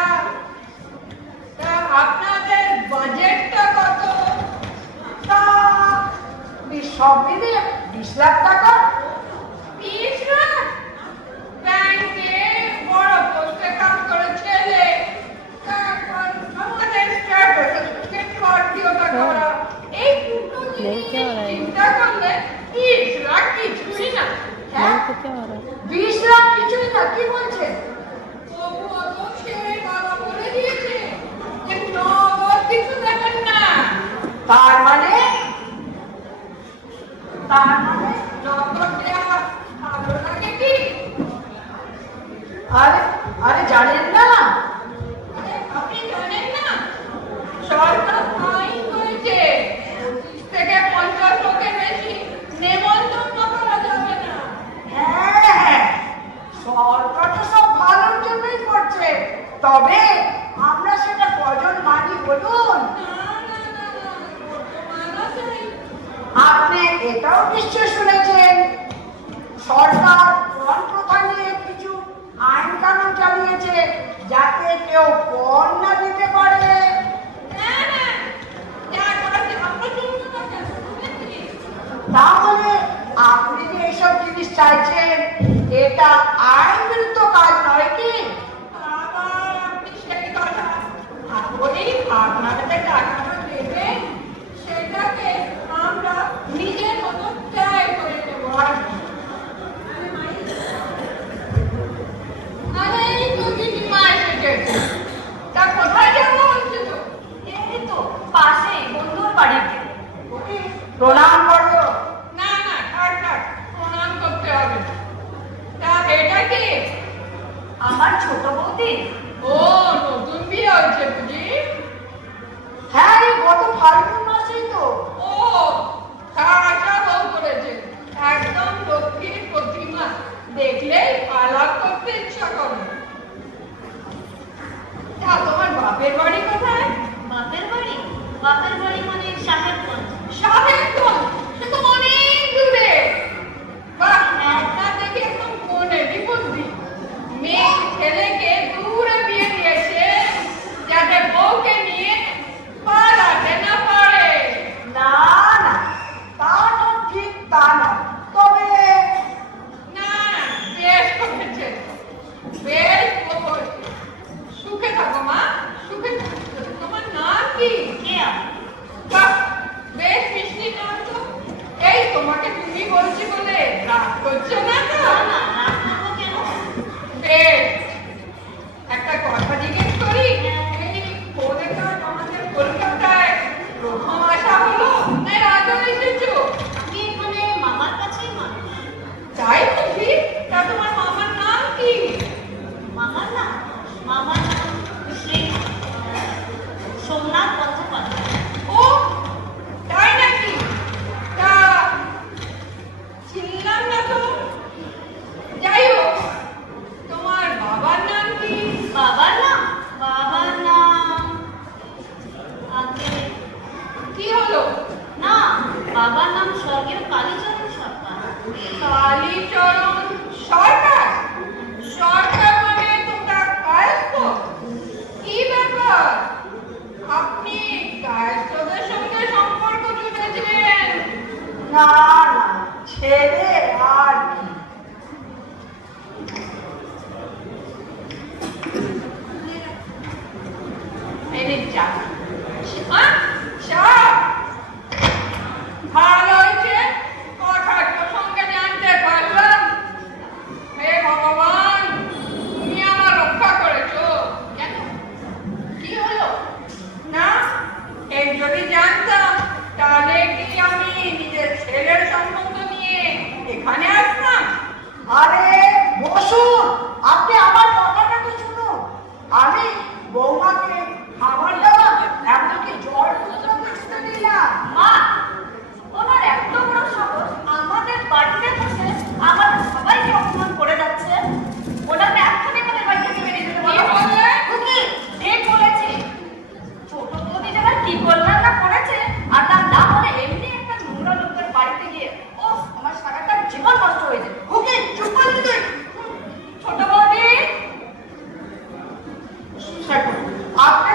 তা আপনাদের বাজেটটা কত? তা সব মিলিয়ে 20 লাখ টাকা। 20 লাখ? ব্যাংকে বড় পোস্টে কাজ করে ছেলে, তারপর আমাদের স্ট্যাটাস পার্টিওটা করা, এই দুটো জিনিস চিন্তা করলে 20 লাখ কিছুই না। হ্যাঁ, 20 লাখ কিছুই না, কি বলছেন? তবুও তো ছেলে বাবা বলে দিয়েছে যে নগদ কিছু দেবেন না। তার মানে নগদ দেওয়া ভালো লাগে কি? আরে আরে জানেন না? আরে আপনি জানেন না, সরকার আইন করেছে এটাও নিশ্চয় শুনেছেন সরকার পণ প্রথা নিয়ে কিছু আইন কানুন চালিয়েছে যাতে কেউ পণ না দিতে পারে। তাহলে আপনি যে এসব জিনিস চাইছেন এটা আইন বিরুদ্ধ কাজ নয় কি? আবার আপনি সেই কথা আপনি আপনাদের টাকাটা দেবেন, সেটাকে আমরা নিজের মতো ব্যয় করে দেবো। আরে এই তো দিদিমা এসে গেছে। তা কোথায় যাবো হচ্ছে তো? এই তো পাশেই বন্ধুর বাড়িতে। প্রণাম করো। না না, থাক থাক, প্রণাম করতে হবে না। তা এটা কি? আমার ছোট বৌদি। ও, নতুন বিয়ে হয়েছে বুঝি? হ্যাঁ, এই গত ফাল্গুন মাসেই তো। ও, খাসা বউ করেছে, একদম লক্ষ্মীর প্রতিমা, দেখলেই আলাপ করতে ইচ্ছা করে। তা তোমার বাপের বাড়ি কোথায়? বাপের বাড়ি? বাপের বাড়ি মানে সাহেবগঞ্জ। সাহেবগঞ্জ, সে তো অনেক দূরে। বাহ, আপনার দেখে একদম কোনেরই বুদ্ধি। মেয়ে ছেলেকে দূরে বিয়ে দিয়েছে যাতে বউকে নিয়ে পালাতে না পারে। না না, তা তো ঠিক তা না, তবে না না, বেশ করেছে, বেশ করেছে। সুখে থাকো মা, সুখে থাকো। তোমার নাম কি? কে আমি? বাহ, বেশ মিষ্টি নাম তো। এই তোমাকে তুমি বলছি বলে রাগ করছো না তো? না না, রাগ করবো কেন? বেশ, একটা কথা জিজ্ঞেস করি। এই ফোনে তো আমাদের কলকাতায় প্রথম আসা হলো না রাজও এসেছো? আমি এখানে মামার কাছেই মানুষ। তাই বুঝি? তা তোমার মামার নাম কি? মামার নাম? মামার নাম শ্রী সোমনাথ বন্দ্যোপাধ্যায়। ও, তাই নাকি? তা চিনলাম না তো। যাই হোক, তোমার বাবার নাম কি? বাবার নাম? বাবার নাম আগে কি হলো? না, বাবার নাম স্বর্গীয় কালীচরণ সরকার। কালীচরণ সরকার? সরকার মানে তোমরা কায়স্থ? কি ব্যাপার? আপনি কায়স্থদের সঙ্গে সম্পর্ক জুড়েছেন? না না, ছেলে আর কি। এনে চা। হ্যাঁ, চা? ভালো হয়েছে, কথা প্রসঙ্গে জানতে পারলাম। হে ভগবান, তুমি আমার রক্ষা করেছো। কেন? কি হলো? না, এই যদি জানতাম তাহলে কি আমি নিজের ছেলের সম্বন্ধ নিয়ে এখানে আসতাম? আরে বসুন, আপনি আমার কথাটা তো শুনুন। আমি বৌমাকে খাবার দেওয়া এমনকি জল পর্যন্ত দেখতে দিলাম। মা, ওনার এত বড় সাহস আমাদের বাড়িতে বসে আমাদের সবাইকে অপমান করে যাচ্ছে। ওনাকে এক্ষুনি আমাদের বাড়ি থেকে বেরিয়ে যেতে কি বলো। বললে? খুকি, ঠিক বলেছি। ছোট বৌদি যারা কি করলাম না করেছে, আর তার না হলে এমনি একটা নোংরা লোকের বাড়িতে গিয়ে ও আমার সারাটা জীবন নষ্ট হয়ে যাবে। খুকি, চুপ করবি তুই? ছোট বৌদি, দেখুন, আপনি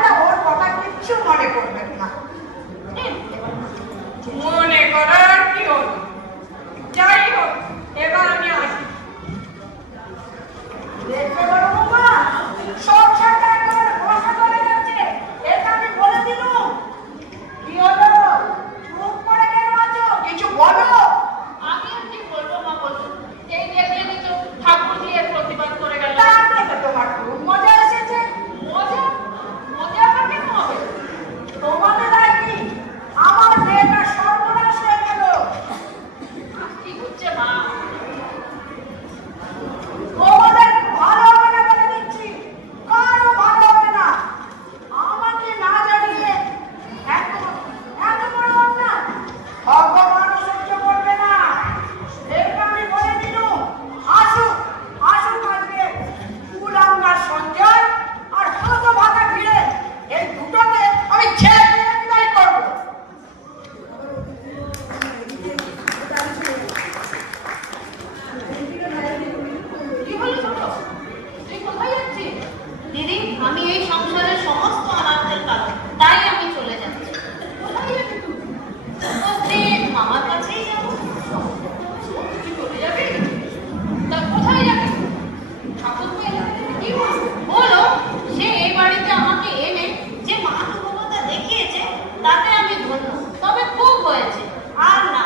হয়েছে, আর না।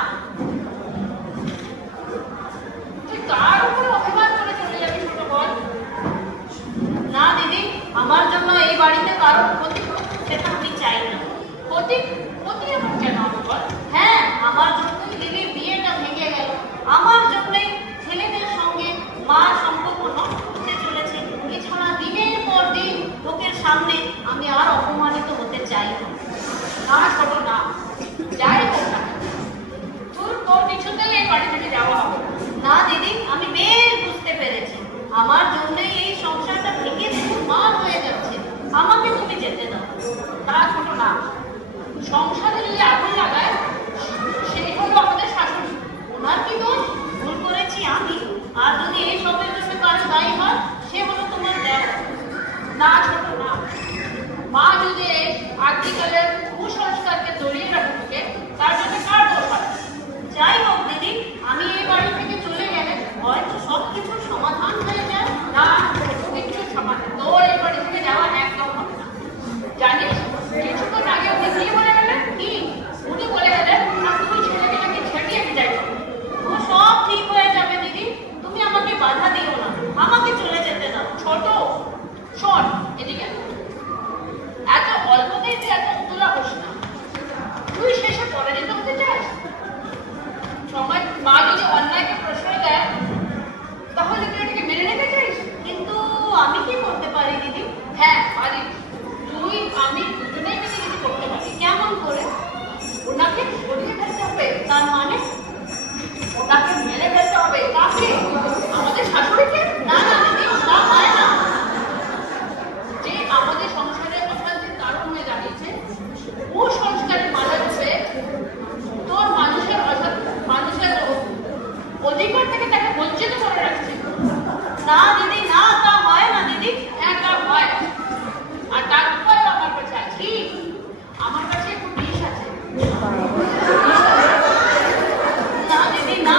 তুই কার উপরে অভিমান করে চলে যাবি ছোট বল? না দিদি, আমার জন্য এই বাড়িতে কারোর ক্ষতি হোক সেটা আমি চাই না। ক্ষতি ক্ষতি এমন কেন হবে বল? হ্যাঁ, আমার জন্যই দিদির বিয়েটা ভেঙে গেল, আমার জন্যই ছেলেদের সঙ্গে মা সম্পর্ক নষ্ট হতে চলেছে। এছাড়া দিনের পর দিন লোকের সামনে আমি আর অপমানিত হতে চাই না। না ছোট না, যাই হোক না তোর কিছুতেই এই বাড়ি থেকে যাওয়া হবে না। না দিদি, আমি বেশ বুঝতে পেরেছি আমার জন্যই এই সংসারটা ভেঙে মার হয়ে যাচ্ছে। আমাকে তুমি যেতে দাও। না ছোট না, সংসারে যদি আগুন লাগায় সেই হলো আমাদের শাশুড়ি। ওনার কি দোষ? ভুল করেছি আমি, আর যদি এই সবের জন্য কারো দায়ী হয় সে হলো তোমার দেওয়া। না ছোট না, মা যদি এই আজকালের কুসংস্কারকে জড়িয়ে রাখে তার জন্য কার দোষ হয়? যাই হোক দিদি, আমি এই বাড়ি থেকে চলে গেলে হয়তো সব কিছুর সমাধান হয়ে যায়। না কিছু সমাজ তোর এই বাড়ি থেকে যাওয়া একদম হবে না। জানিস কিছুক্ষণ আগে উনি কি বলে গেলেন? কি? উনি বলে গেলেন না তুই ছেলেকে নাকি ছেটিয়ে বিদায় করো। ও সব ঠিক হয়ে যাবে দিদি, তুমি আমাকে বাধা দিও না, আমাকে চলে যেতে দাও। ছোট শোন এদিকে আয়। এত অল্পতেই তুই এত উতলা হোস না। তুই শেষে পরাজিত হতে চাস? সমাজ মা যদি অন্যায়কে প্রশ্রয় দেয় তাহলে তুই এটাকে মেনে নিতে চাইস? কিন্তু আমি কি করতে পারি দিদি? হ্যাঁ পারি, তুই আমি দুজনেই মিলে কিছু করতে পারি। কেমন করে? ওনাকে সরিয়ে ফেলতে হবে। তার মানে? ওনাকে মেরে ফেলতে হবে। কাকে? আমাদের শাশুড়িকে? না না দিদি, তা হয় না। যে আমাদের সংসারে অশান্তির কারণ হয়ে দাঁড়িয়েছে, কুসংস্কারের মাঝে রূপে তোর মানুষের অধিকার থেকে তাকে বঞ্চিত করে রাখছে। না দিদি না, তা হয় না দিদি। হ্যাঁ তা হয়, আর তার উপায় আমার কাছে আছে। আমার কাছে একটু বিষ আছে। না দিদি না,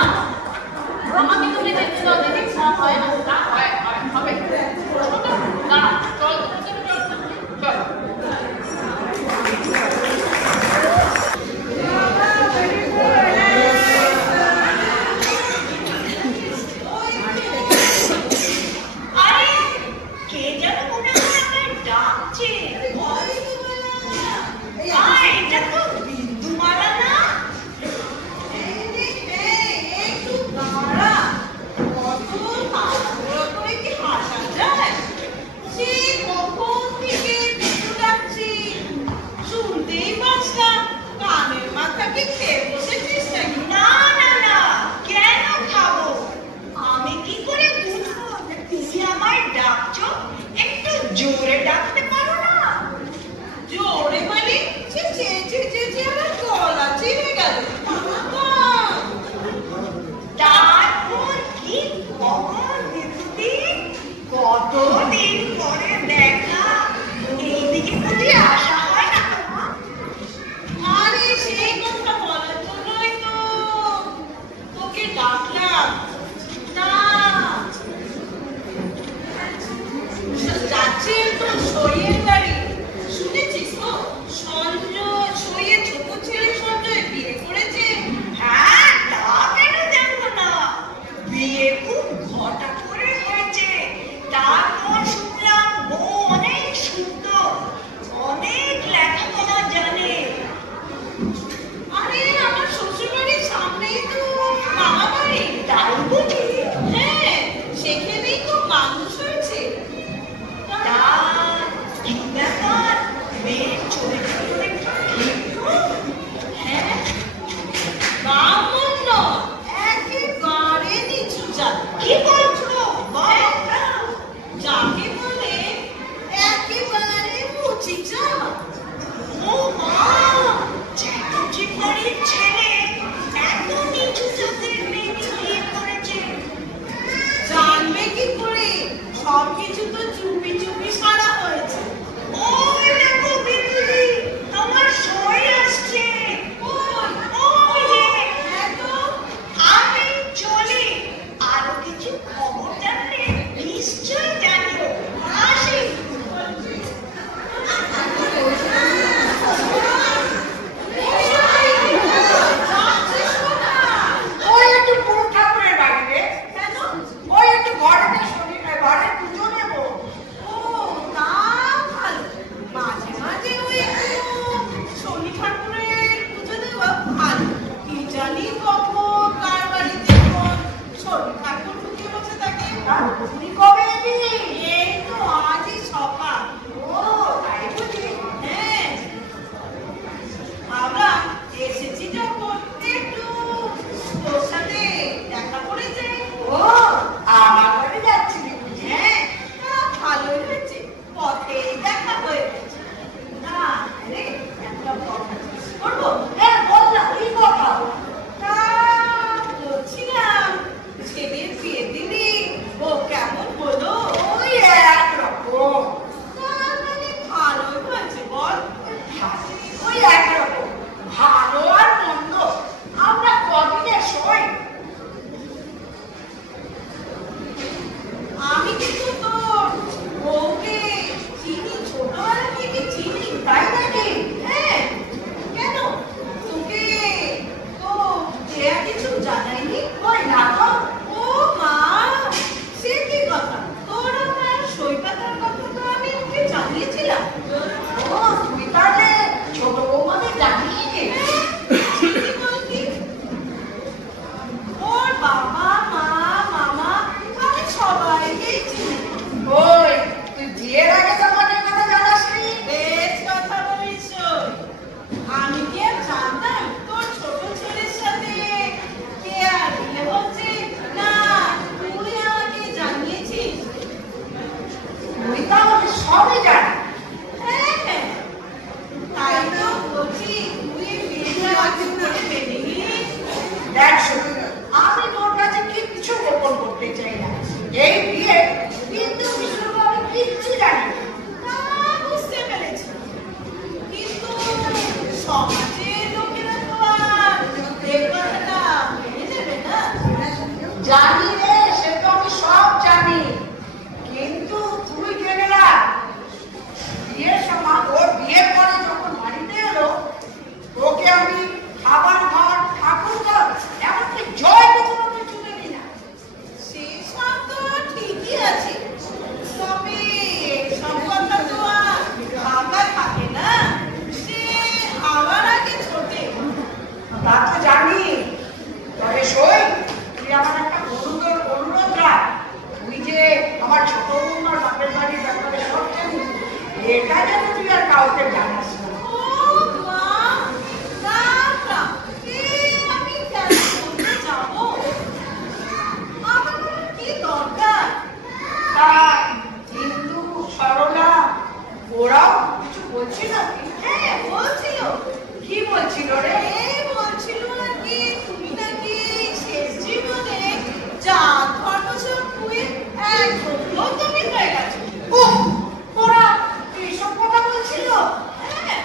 কখন কার বাড়িতে কোন শরীর ঠাকুর ঢুকে বসে থাকে। তুমি কবে এলি? এই তো আজই সকাল। ও তাই বুঝি? হ্যাঁ, আমরা এসেছি যখন একটু তোর সাথে দেখা করে যাই। ও আমার বাড়ি যাচ্ছিলি বুঝি? হ্যাঁ, তা ভালোই হয়েছে, পথেই দেখা হয়ে গেছে। না রে, একটা কথা জিজ্ঞেস করবো? হ্যাঁ বল না, কি কথা? তা বলছিলাম, ছেলের বিয়ে দিলি, ও কেমন হলো? ওই একরকম। তার মানে ভালোই হয়েছে বল। ওই একরকম, ভালো আর মন্দ আমরা কদিনে সই। আমি কিন্তু তোর বউকে চিনি, ছোটবেলা থেকে চিনি। তাই নাকি? হ্যাঁ, কেন তোকে তো দেয়া কিছু জানাইনি? ওই না তো। ও মা, সে কি কথা? তোর আমার সই পাতার কথা তো আমি ওকে জানিয়েছিলাম। ও তুই তাহলে ছোট বৌমাদের জানিয়ে নে। ঠিকই বলতি। ওর বাবা, মা, মামা, আমি সবাইকেই চিনি। ওই তুই বিয়ের আগে তোমাদের কথা জানাসনি? বেশ কথা বলিস। আমি কি আর জানতাম তোর ছোট ছেলের সাথে কে আর বিয়ে হচ্ছে? না, তুই আমাকে জানিয়েছিস। তুই তাহলে সবই জানি। হ্যাঁ হ্যাঁ, তাই তো বলছি, তুই বিয়েটা আগে করে মেনে নিস। দেখ শুনি, আমি তোর কাছে কিচ্ছু গোপন করতে চাই না। এই বিয়ে কিন্তু বিষ্ণু আমি কিচ্ছু জানি না। তা বুঝতে পেরেছি, কিন্তু সমাজের লোকেরা তো আর এই কথাটা মেনে নেবে না। জানি রে, সে তো আমি সব জানি, কিন্তু তুই জেনে রাখ, বিয়ের সময় ওর বিয়ের পরে যখন বাড়িতে এলো, ওকে আমি খাবার ঘর, ঠাকুর ঘর, এমনকি জয় কখনো কিছু দেবি না। সেসব তো ঠিকই আছে, তবে সব কথা তো আর ঢাকা থাকে না, সে আমার আগে ছোটে। তা তো জানি, তবে সই তুই আমার একটা অনুরোধ রাখ। তুই যে আমার ছোট বৌমার বাপের বাড়ির ব্যাপারে সব জানিস, এটা যেন তুই আর কাউকে জানাস না। ও মা, না না, এ আমি কেন বলতে যাবো? আমার আবার কি দরকার? তা কিন্তু সরলা ওরাও কিছু বলছিল কি? হ্যাঁ, বলছিল। কি বলছিল রে? এই বলছিল নাকি তুমি নাকি শেষ জীবনে জাত ধর্ম সব খুঁয়ে এক গৌতমী হয়ে গেছো। উফ, ওরা এইসব কথা বলছিল? হ্যাঁ,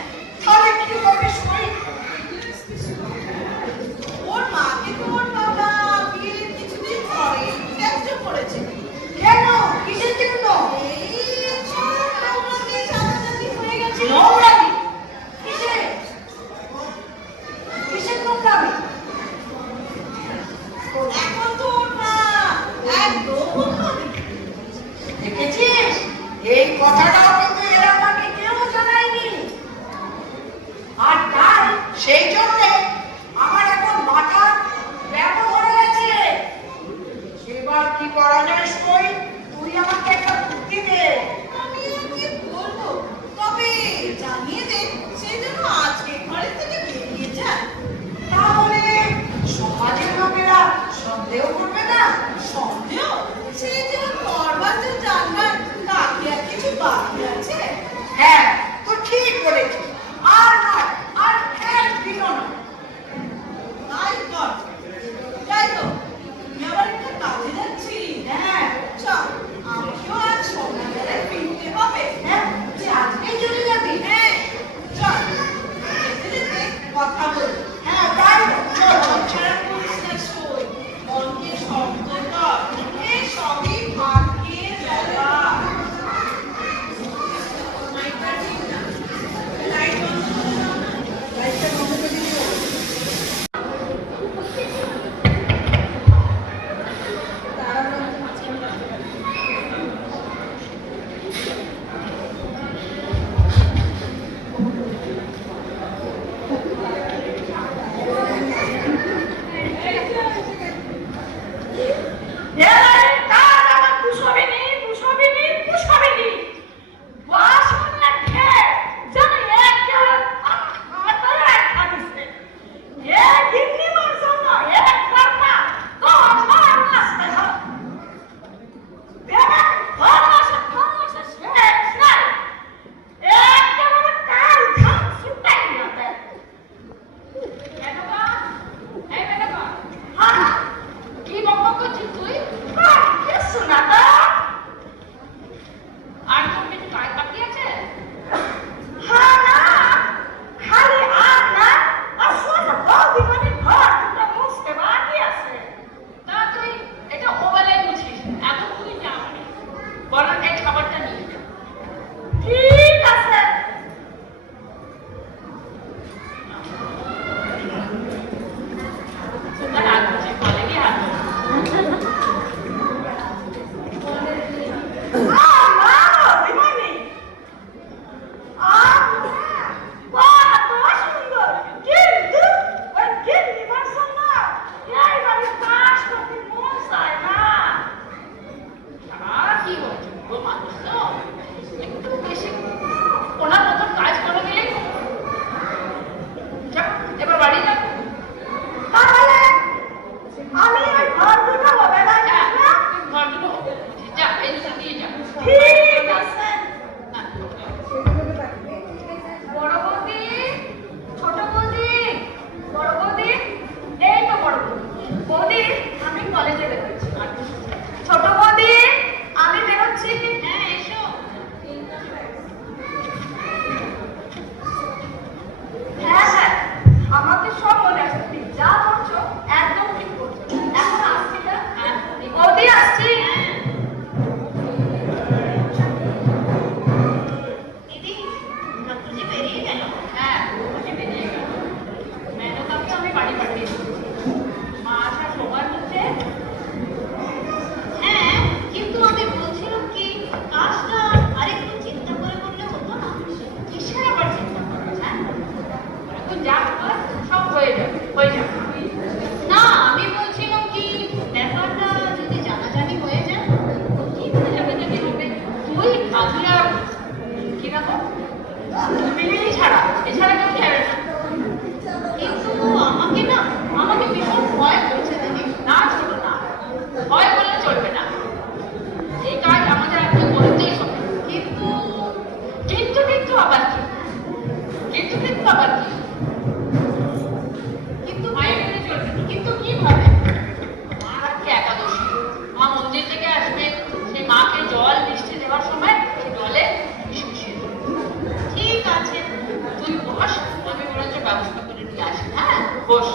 এবার বাড়ি যাবো। তাহলে আমি ওই ঘর দুটো হবে না? হ্যাঁ, ঘর দুটো হবে। যা, এই দুটো দিয়ে যা। ঠিক আছে। হ্যাঁ। বড় বৌদি, ছোট বৌদি, বড় বৌদি, এই তো বড় বৌদি। বৌদি, আমি কলেজে বেরোচ্ছি। ছোট বৌদি, আমি বেরোচ্ছি। হ্যাঁ, এসো। হ্যাঁ হ্যাঁ, আমাকে সব মনে আছে। তুমি যা করছো একদম ঠিক করছো। এখন আসছি না? হ্যাঁ। বৌদি, আসছি। দিদি, ঠাকুরজি বেরিয়ে গেল। হ্যাঁ, ওকে বেরিয়ে গেল। মেনকাকে আমি বাড়ি পাঠিয়ে দিয়েছি। মা আসার সময় হচ্ছে। হ্যাঁ, কিন্তু আমি বলছিলাম কি, কাজটা আরেকটু চিন্তা করে করলে হতো না? কিসের আবার চিন্তা করছিস, হ্যাঁ? তুই যা কর, সব হয়ে যাবে, হয়ে যাবে। না, আমি বলছিলাম কি, ব্যাপারটা যদি জানাজানি হয়ে যায়। কি করে যাবে যদি হবে? তুই আমি আর কিরকম মিলিনি ছাড়া, এছাড়া কেউ যাবে না। কিন্তু আমাকে ভীষণ ভয় করছে দিদি। না ছোট না, ভয় করলে চলবে না। এই কাজ আমাদের এখন করতেই হবে। কিন্তু কিন্তু আবার কি? কিন্তু আবার কি? কিন্তু মায়ের মেনে চলবে না। কিন্তু কিভাবে? মা আজকে একাদশী, মা মন্দির থেকে আসবে, সেই মাকে জল মিষ্টি দেওয়ার সময় সেই জলে বিষ মিশিয়ে দেবে। ঠিক আছে। তুই বস, আমি বরঞ্চ ব্যবস্থা করে নিয়ে আসি। হ্যাঁ, বস।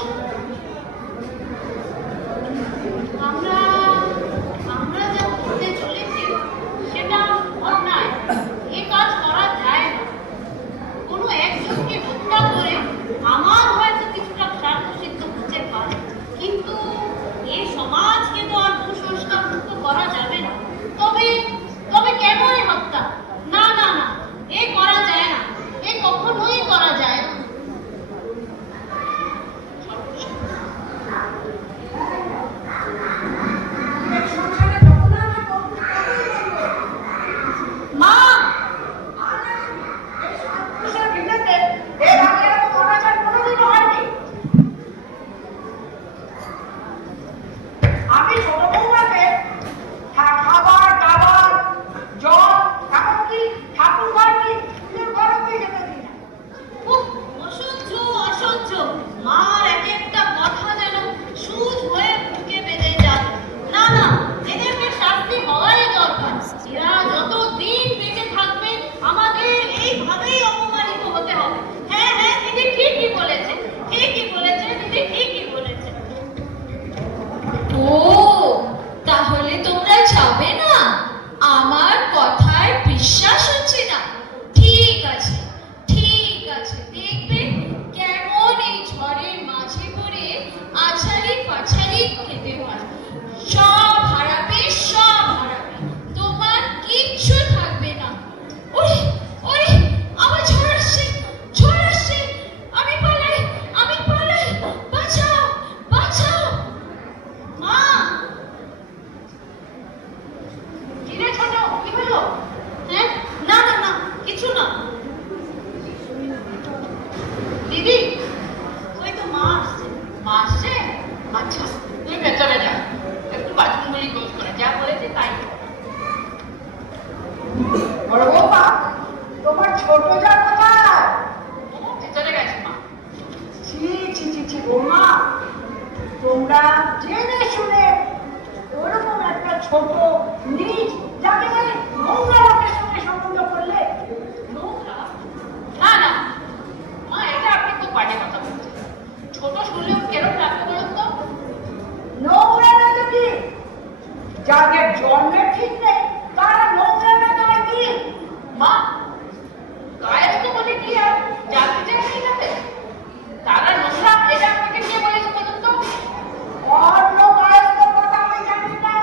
আমরা যা করতে চলেছি সেটা অন্যায়। এ কাজ করা যায় না। কোনো একজনকে হত্যা করে আমার হয়তো কিছুটা স্বার্থ সিদ্ধ হতে পারে, কিন্তু এই সমাজকে তো আর কুসংস্কার মুক্ত করা যাবে না। তবে তবে কেন এই হত্যা? না না না, এ করা যায় না। এ কখনোই করা যায় না। এই সংসারে যখন আমার বন্ধু ততই বলবে, মা, আরে, এই সন্ত্রাসের ভিড়েতে এর আগে এরকম অনাচার কোনোদিনও হয়নি। আমি ছোট বৌমাকে খাবার দাবার জল এমনকি ঠাকুর ঘর কি ফুলের ঘর অব্দি যেতে দিই না। উফ, অসহ্য অসহ্য। মার এক একটা কথা যেন সুচ হয়ে বুকে বেঁধে যাবে। না না, এদেরকে শাস্তি হওয়াই দরকার। এরা যতদিন বেঁচে থাকবে আমাদের এইভাবেই অপমানিত হতে হবে। হ্যাঁ হ্যাঁ, দিদি ঠিকই বলেছে, ঠিকই বলেছে, দিদি ঠিকই বলেছে। ও, তাহলে তোমরা যাবে না? আমার কথায় বিশ্বাস হচ্ছে না। ঠিক আছে, ঠিক আছে, দেখবে কেমন এই ঝড়ের মাঝে পড়ে আছাড়ি পাছাড়ি খেতে হয়। সব হারাবে, সব হারাবে, তোমার কিচ্ছু থাকবে না। ওরে ওরে, আমার ঝড় আসছে, ঝড় আসছে, আমি পালাই, আমি পালাই, বাঁচাও, বাঁচাও। মা, কি রে ছোট, কি হলো? হ্যাঁ, না না না, কিছু না। দিদি, ওই তো মা আসছে। মা আসছে? আচ্ছা, তুই ভেতরে যা, একটু বাথরুমগুলি গোছ করে যা বলেছে তাই কর। বড় বৌমা, তোমার ছোট যা কোথায়? ও ভেতরে গেছে মা। ছি ছি ছি ছি বৌমা, তোমরা জেনে শুনে ওরকম একটা ছোট নিজ যাকে নোংরা লোকের সঙ্গে সম্বন্ধ করলে। নোংরা? না না মা, এটা আপনি তো বাজে কথা বলছেন। ছোট শুনলেও কেরম লাগবে বলুন তো? নোংরা না যদি, যাদের জন্মের ঠিক নেই তারা নোংরা না নয় কি? মা, কায়েস্ত বলে কি আর জানতে চাইলেই যাবে? তারা নোংরা, এটা আপনাকে কে বলেছে বলুন তো? অন্য কায়স্থ কথা আমি জানি না,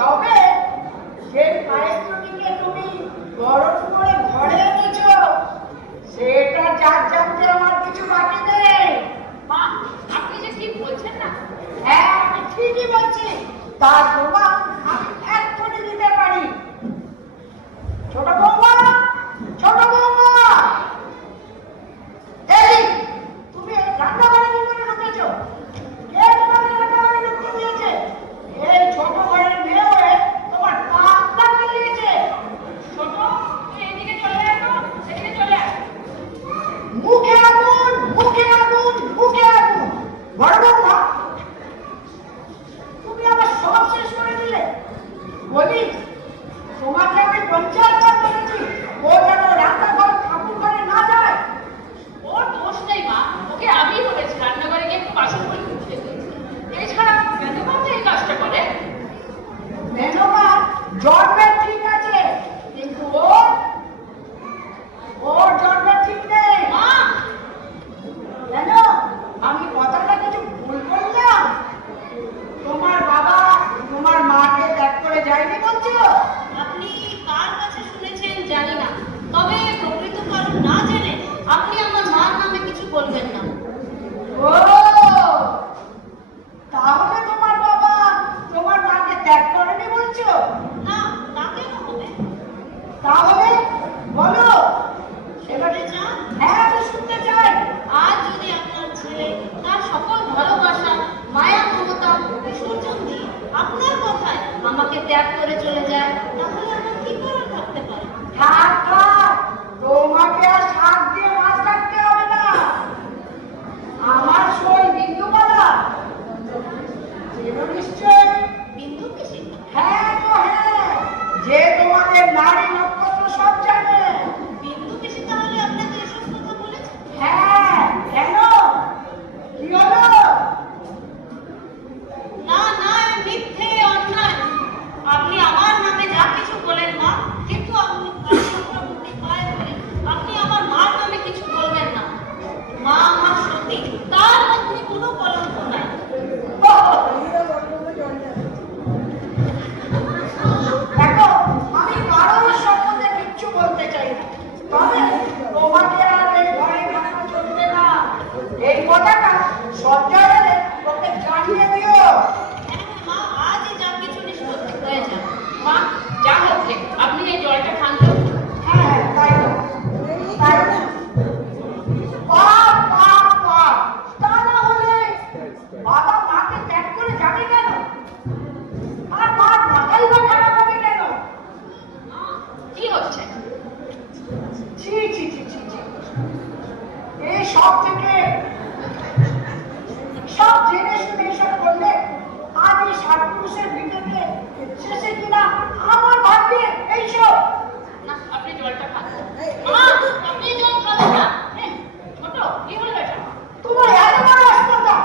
তবে যে কায়স্থটিকে তুমি বরণ করে ঘরে এনেছ সেটা যার জানতে আমার কিছু বাকি নেই। মা, আপনি যে কি বলছেন না, হ্যাঁ, আমি ঠিকই বলছি, তার প্রমাণ আমি এক্ষুনি দিতে পারি। ছোট বৌমা, ছোট বৌমা, এই তুমি ত্যাগ করে চলে যায়, তাহলে আমরা কি করে থাকতে পারি? থাক থাক, তোমাকে আর শাক দিয়ে মাছ কাটতে হবে না। আমার সই বিন্দুমালা চেনো নিশ্চয়? বিন্দু পিসি? হ্যাঁ গো হ্যাঁ, যে তোমাদের নারী নক্ষত্র সব জানে। বিন্দু পিসি তাহলে আপনাকে এসব কথা বলেছে? হ্যাঁ, কেন কি হলো? না না, এ মিথ্যে, অন্যায়। আপনি আমার নামে যা কিছু বলেন মা, কিন্তু আপনি পায়ে ধরে আপনি আমার মার নামে কিছু বলবেন না। মা আমার সতী, তার মধ্যে কোনো কলঙ্ক নাই। দেখো, আমি কারোর সম্বন্ধে কিচ্ছু বলতে চাই না, তবে তোমাকে আর এই ঘরে থাকা চলবে না। এই কথাটা সজ্জা হলে ওকে জানিয়ে দিও। হ্যাঁ মা, আজই যা কিছু নিষ্পত্তি হয়ে যাবে। মা যা হচ্ছে আপনি এই জলটা খান তো। হ্যাঁ হ্যাঁ, তাই তো, তাই তো। বাপ বাপ বাপ, তা না হলে বাবা মাকে ত্যাগ করে যাবে কেন? আর মার মাথাই বা খারাপ হবে কেন? কি হচ্ছে? ছি ছি ছি ছি ছি, এই সব থেকে সব জেনে শুনে এসব করলে আজ এই সাত পুরুষের ভিতরে শেষে কিনা আমার ভাগ্যে এইসব। না আপনি জলটা খান। মা, আপনি জল খাবেন না? হ্যাঁ, ছোট কি হলো এটা? তোমার এত বড় আস্পর্ধা!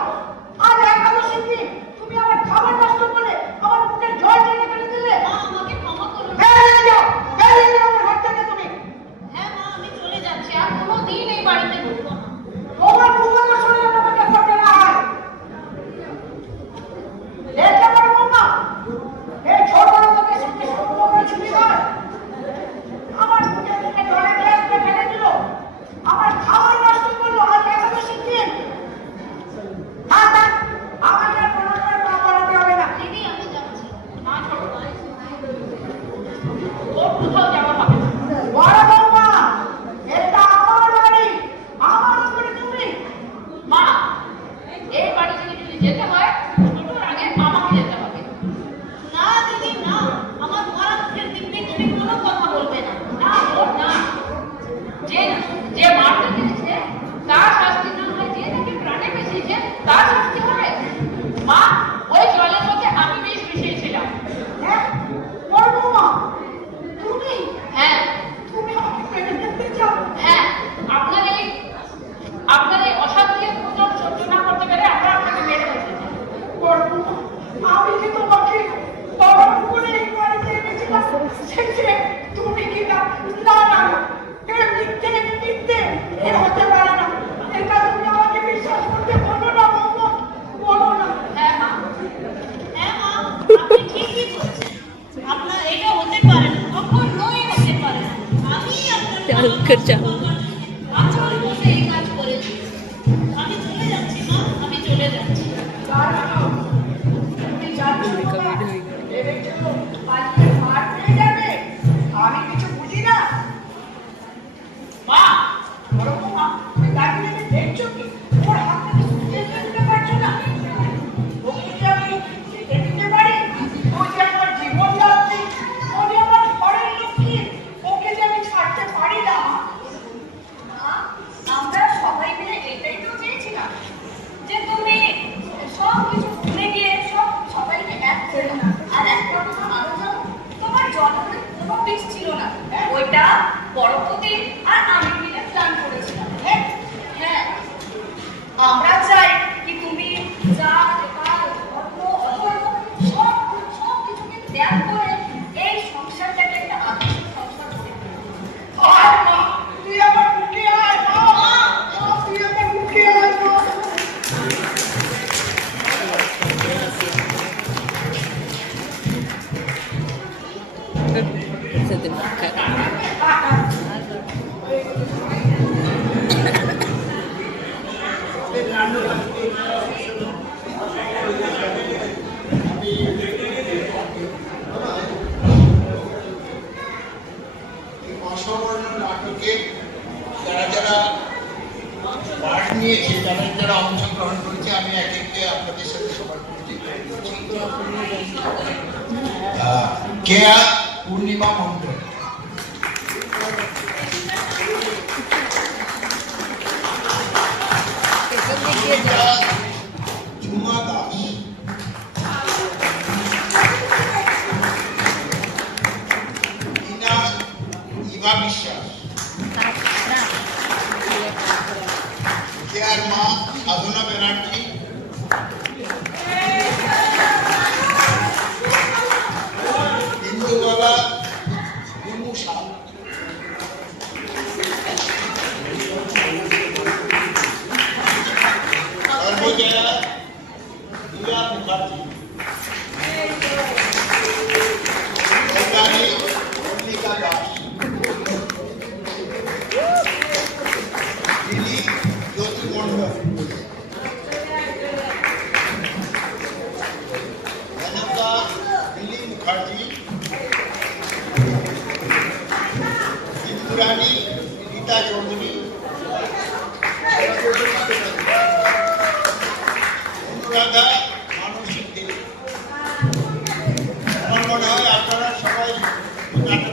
আজ একাদশীর দিন তুমি আমার খাবার নষ্ট করে আমার মুখে জল টেনে ফেলে দিলে। মা, আমাকে ক্ষমা করুন। বেরিয়ে যাও, বেরিয়ে যাও আমার ঘর থেকে তুমি। হ্যাঁ মা, আমি চলে যাচ্ছি, আর কোনোদিন এই বাড়িতে ঢুকবো না। তোমার মুখে শুনে আমাকে করতে না হয়। দেখতে পারবো না এই ছোট লোকের সঙ্গে সম্পর্ক ছুটি হয়। আমার মুখে মুখে জলে গ্লাস ফেলে দিল, আমার খাবার নষ্ট করলো আজ একাদশীর দিন। থাক থাক, আমাকে আর কোনো রকম পা বাড়াতে হবে না। দিদি, আমি যাচ্ছি। না ছোট ওর কোথাও যাওয়া হবে না। বড় বৌমা, এটা আমার বাড়ি, আমার উপরে তুমি। মা এই বাড়ি থেকে যদি যেতে হয় ছোটর আগে মামাকে যেতে হবে। না দিদি না, আমার মরা মুখের দিক দিয়ে তুমি কোনো কথা বলবে না। না ওর না, যে যে মারতে দিয়েছে তার শাস্তি না হয় যে তাকে প্রাণে বেঁচেছে তার শাস্তি হবে। মা ওই জলের মধ্যে আমি বিষ মিশিয়েছিলাম। হ্যাঁ, বড় বৌমা, তুমি হ্যাঁ তুমি আমাকে মেরে ফেলতে চাও? হ্যাঁ, আপনার এই অসাধ্যকে পুনর সহ্য না করতে পেরে আমরা আপনাকে মেরে ফেলতে চাই। বড় বৌমা, আমি কি তোমাকে বাবার করে এই বাড়িতে এনেছিলাম? শেষে তুমি কি না? না না না, এ মিথ্যে, মিথ্যে, এ হতে পারে না। এটা তুমি আমাকে বিশ্বাস করতে বলো না বৌমা, বলো না। হ্যাঁ মা, হ্যাঁ মা, আপনি ঠিকই বলছেন। আপনার এটা হতে পারে না, কখনোই হতে পারে না। আমি আপনার বসে এই কাজ করেছি। আমি চলে যাচ্ছি মা, আমি চলে যাচ্ছি। দাঁড়াও, তুমি যাচ্ছ বাবা? ভেবেছো পালিয়ে মার পেয়ে যাবে? আমি কিছু বুঝি না। মা বড় বৌমা, তুমি দাঁড়িয়ে দাঁড়িয়ে দেখছো কি? ওর হাত থেকে ছুটিয়ে দিতে পারছো না? ওকে কি আমি যেতে দিতে পারি? ও যে আমার জীবন যাত্রী, ও যে আমার ঘরের লক্ষ্মী, ওকে যে আমি ছাড়তে পারি না। আমরা সবাই মিলে এটাই তো চেয়েছিলাম, যে তুমি সব কিছু ভুলে গিয়ে সবাইকে এক করে না। আর একটা কথা আরো জানো, তোমার জন্মে কোনো বিষ ছিল না, ওইটা বড়পতি আর আমি মিলে প্ল্যান করেছিলাম। হ্যাঁ হ্যাঁ, আমরা চাই কি তুমি যা কাল ধর্ম অধর্ম সব কিছুকে ত্যাগ করে এই সংসারটাকে একটা আদর্শ সংসার করে তুলো। আয় মা, তুই আমার মুখে আয় মা, তুই আমার মুখে আয় মা। অসবর্ণ নাটকে যারা যারা পাঠ নিয়েছে, যারা যারা অংশগ্রহণ করেছে, আমি এক একে আপনাদের সাথে সবার পরিচয় করে দিচ্ছি। কেয়া পূর্ণিমা মণ্ডল। ঝুমা দাস। ইভা বিশ্বাস। কেয়ার মা সাধনা ব্যানার্জি। ইন্দুবালা মুর্মু সাহ। সর্বজয়া লীলা মুখার্জি। কল্যাণী মল্লিকা দাস। লিলি জ্যোতি মণ্ডল। মেনকা লিলি মুখার্জি। ইন্দুরানী রীতা চৌধুরী। অনুরাধা মানসিক দেবী। আমার মনে হয় আপনারা সবাই নাটক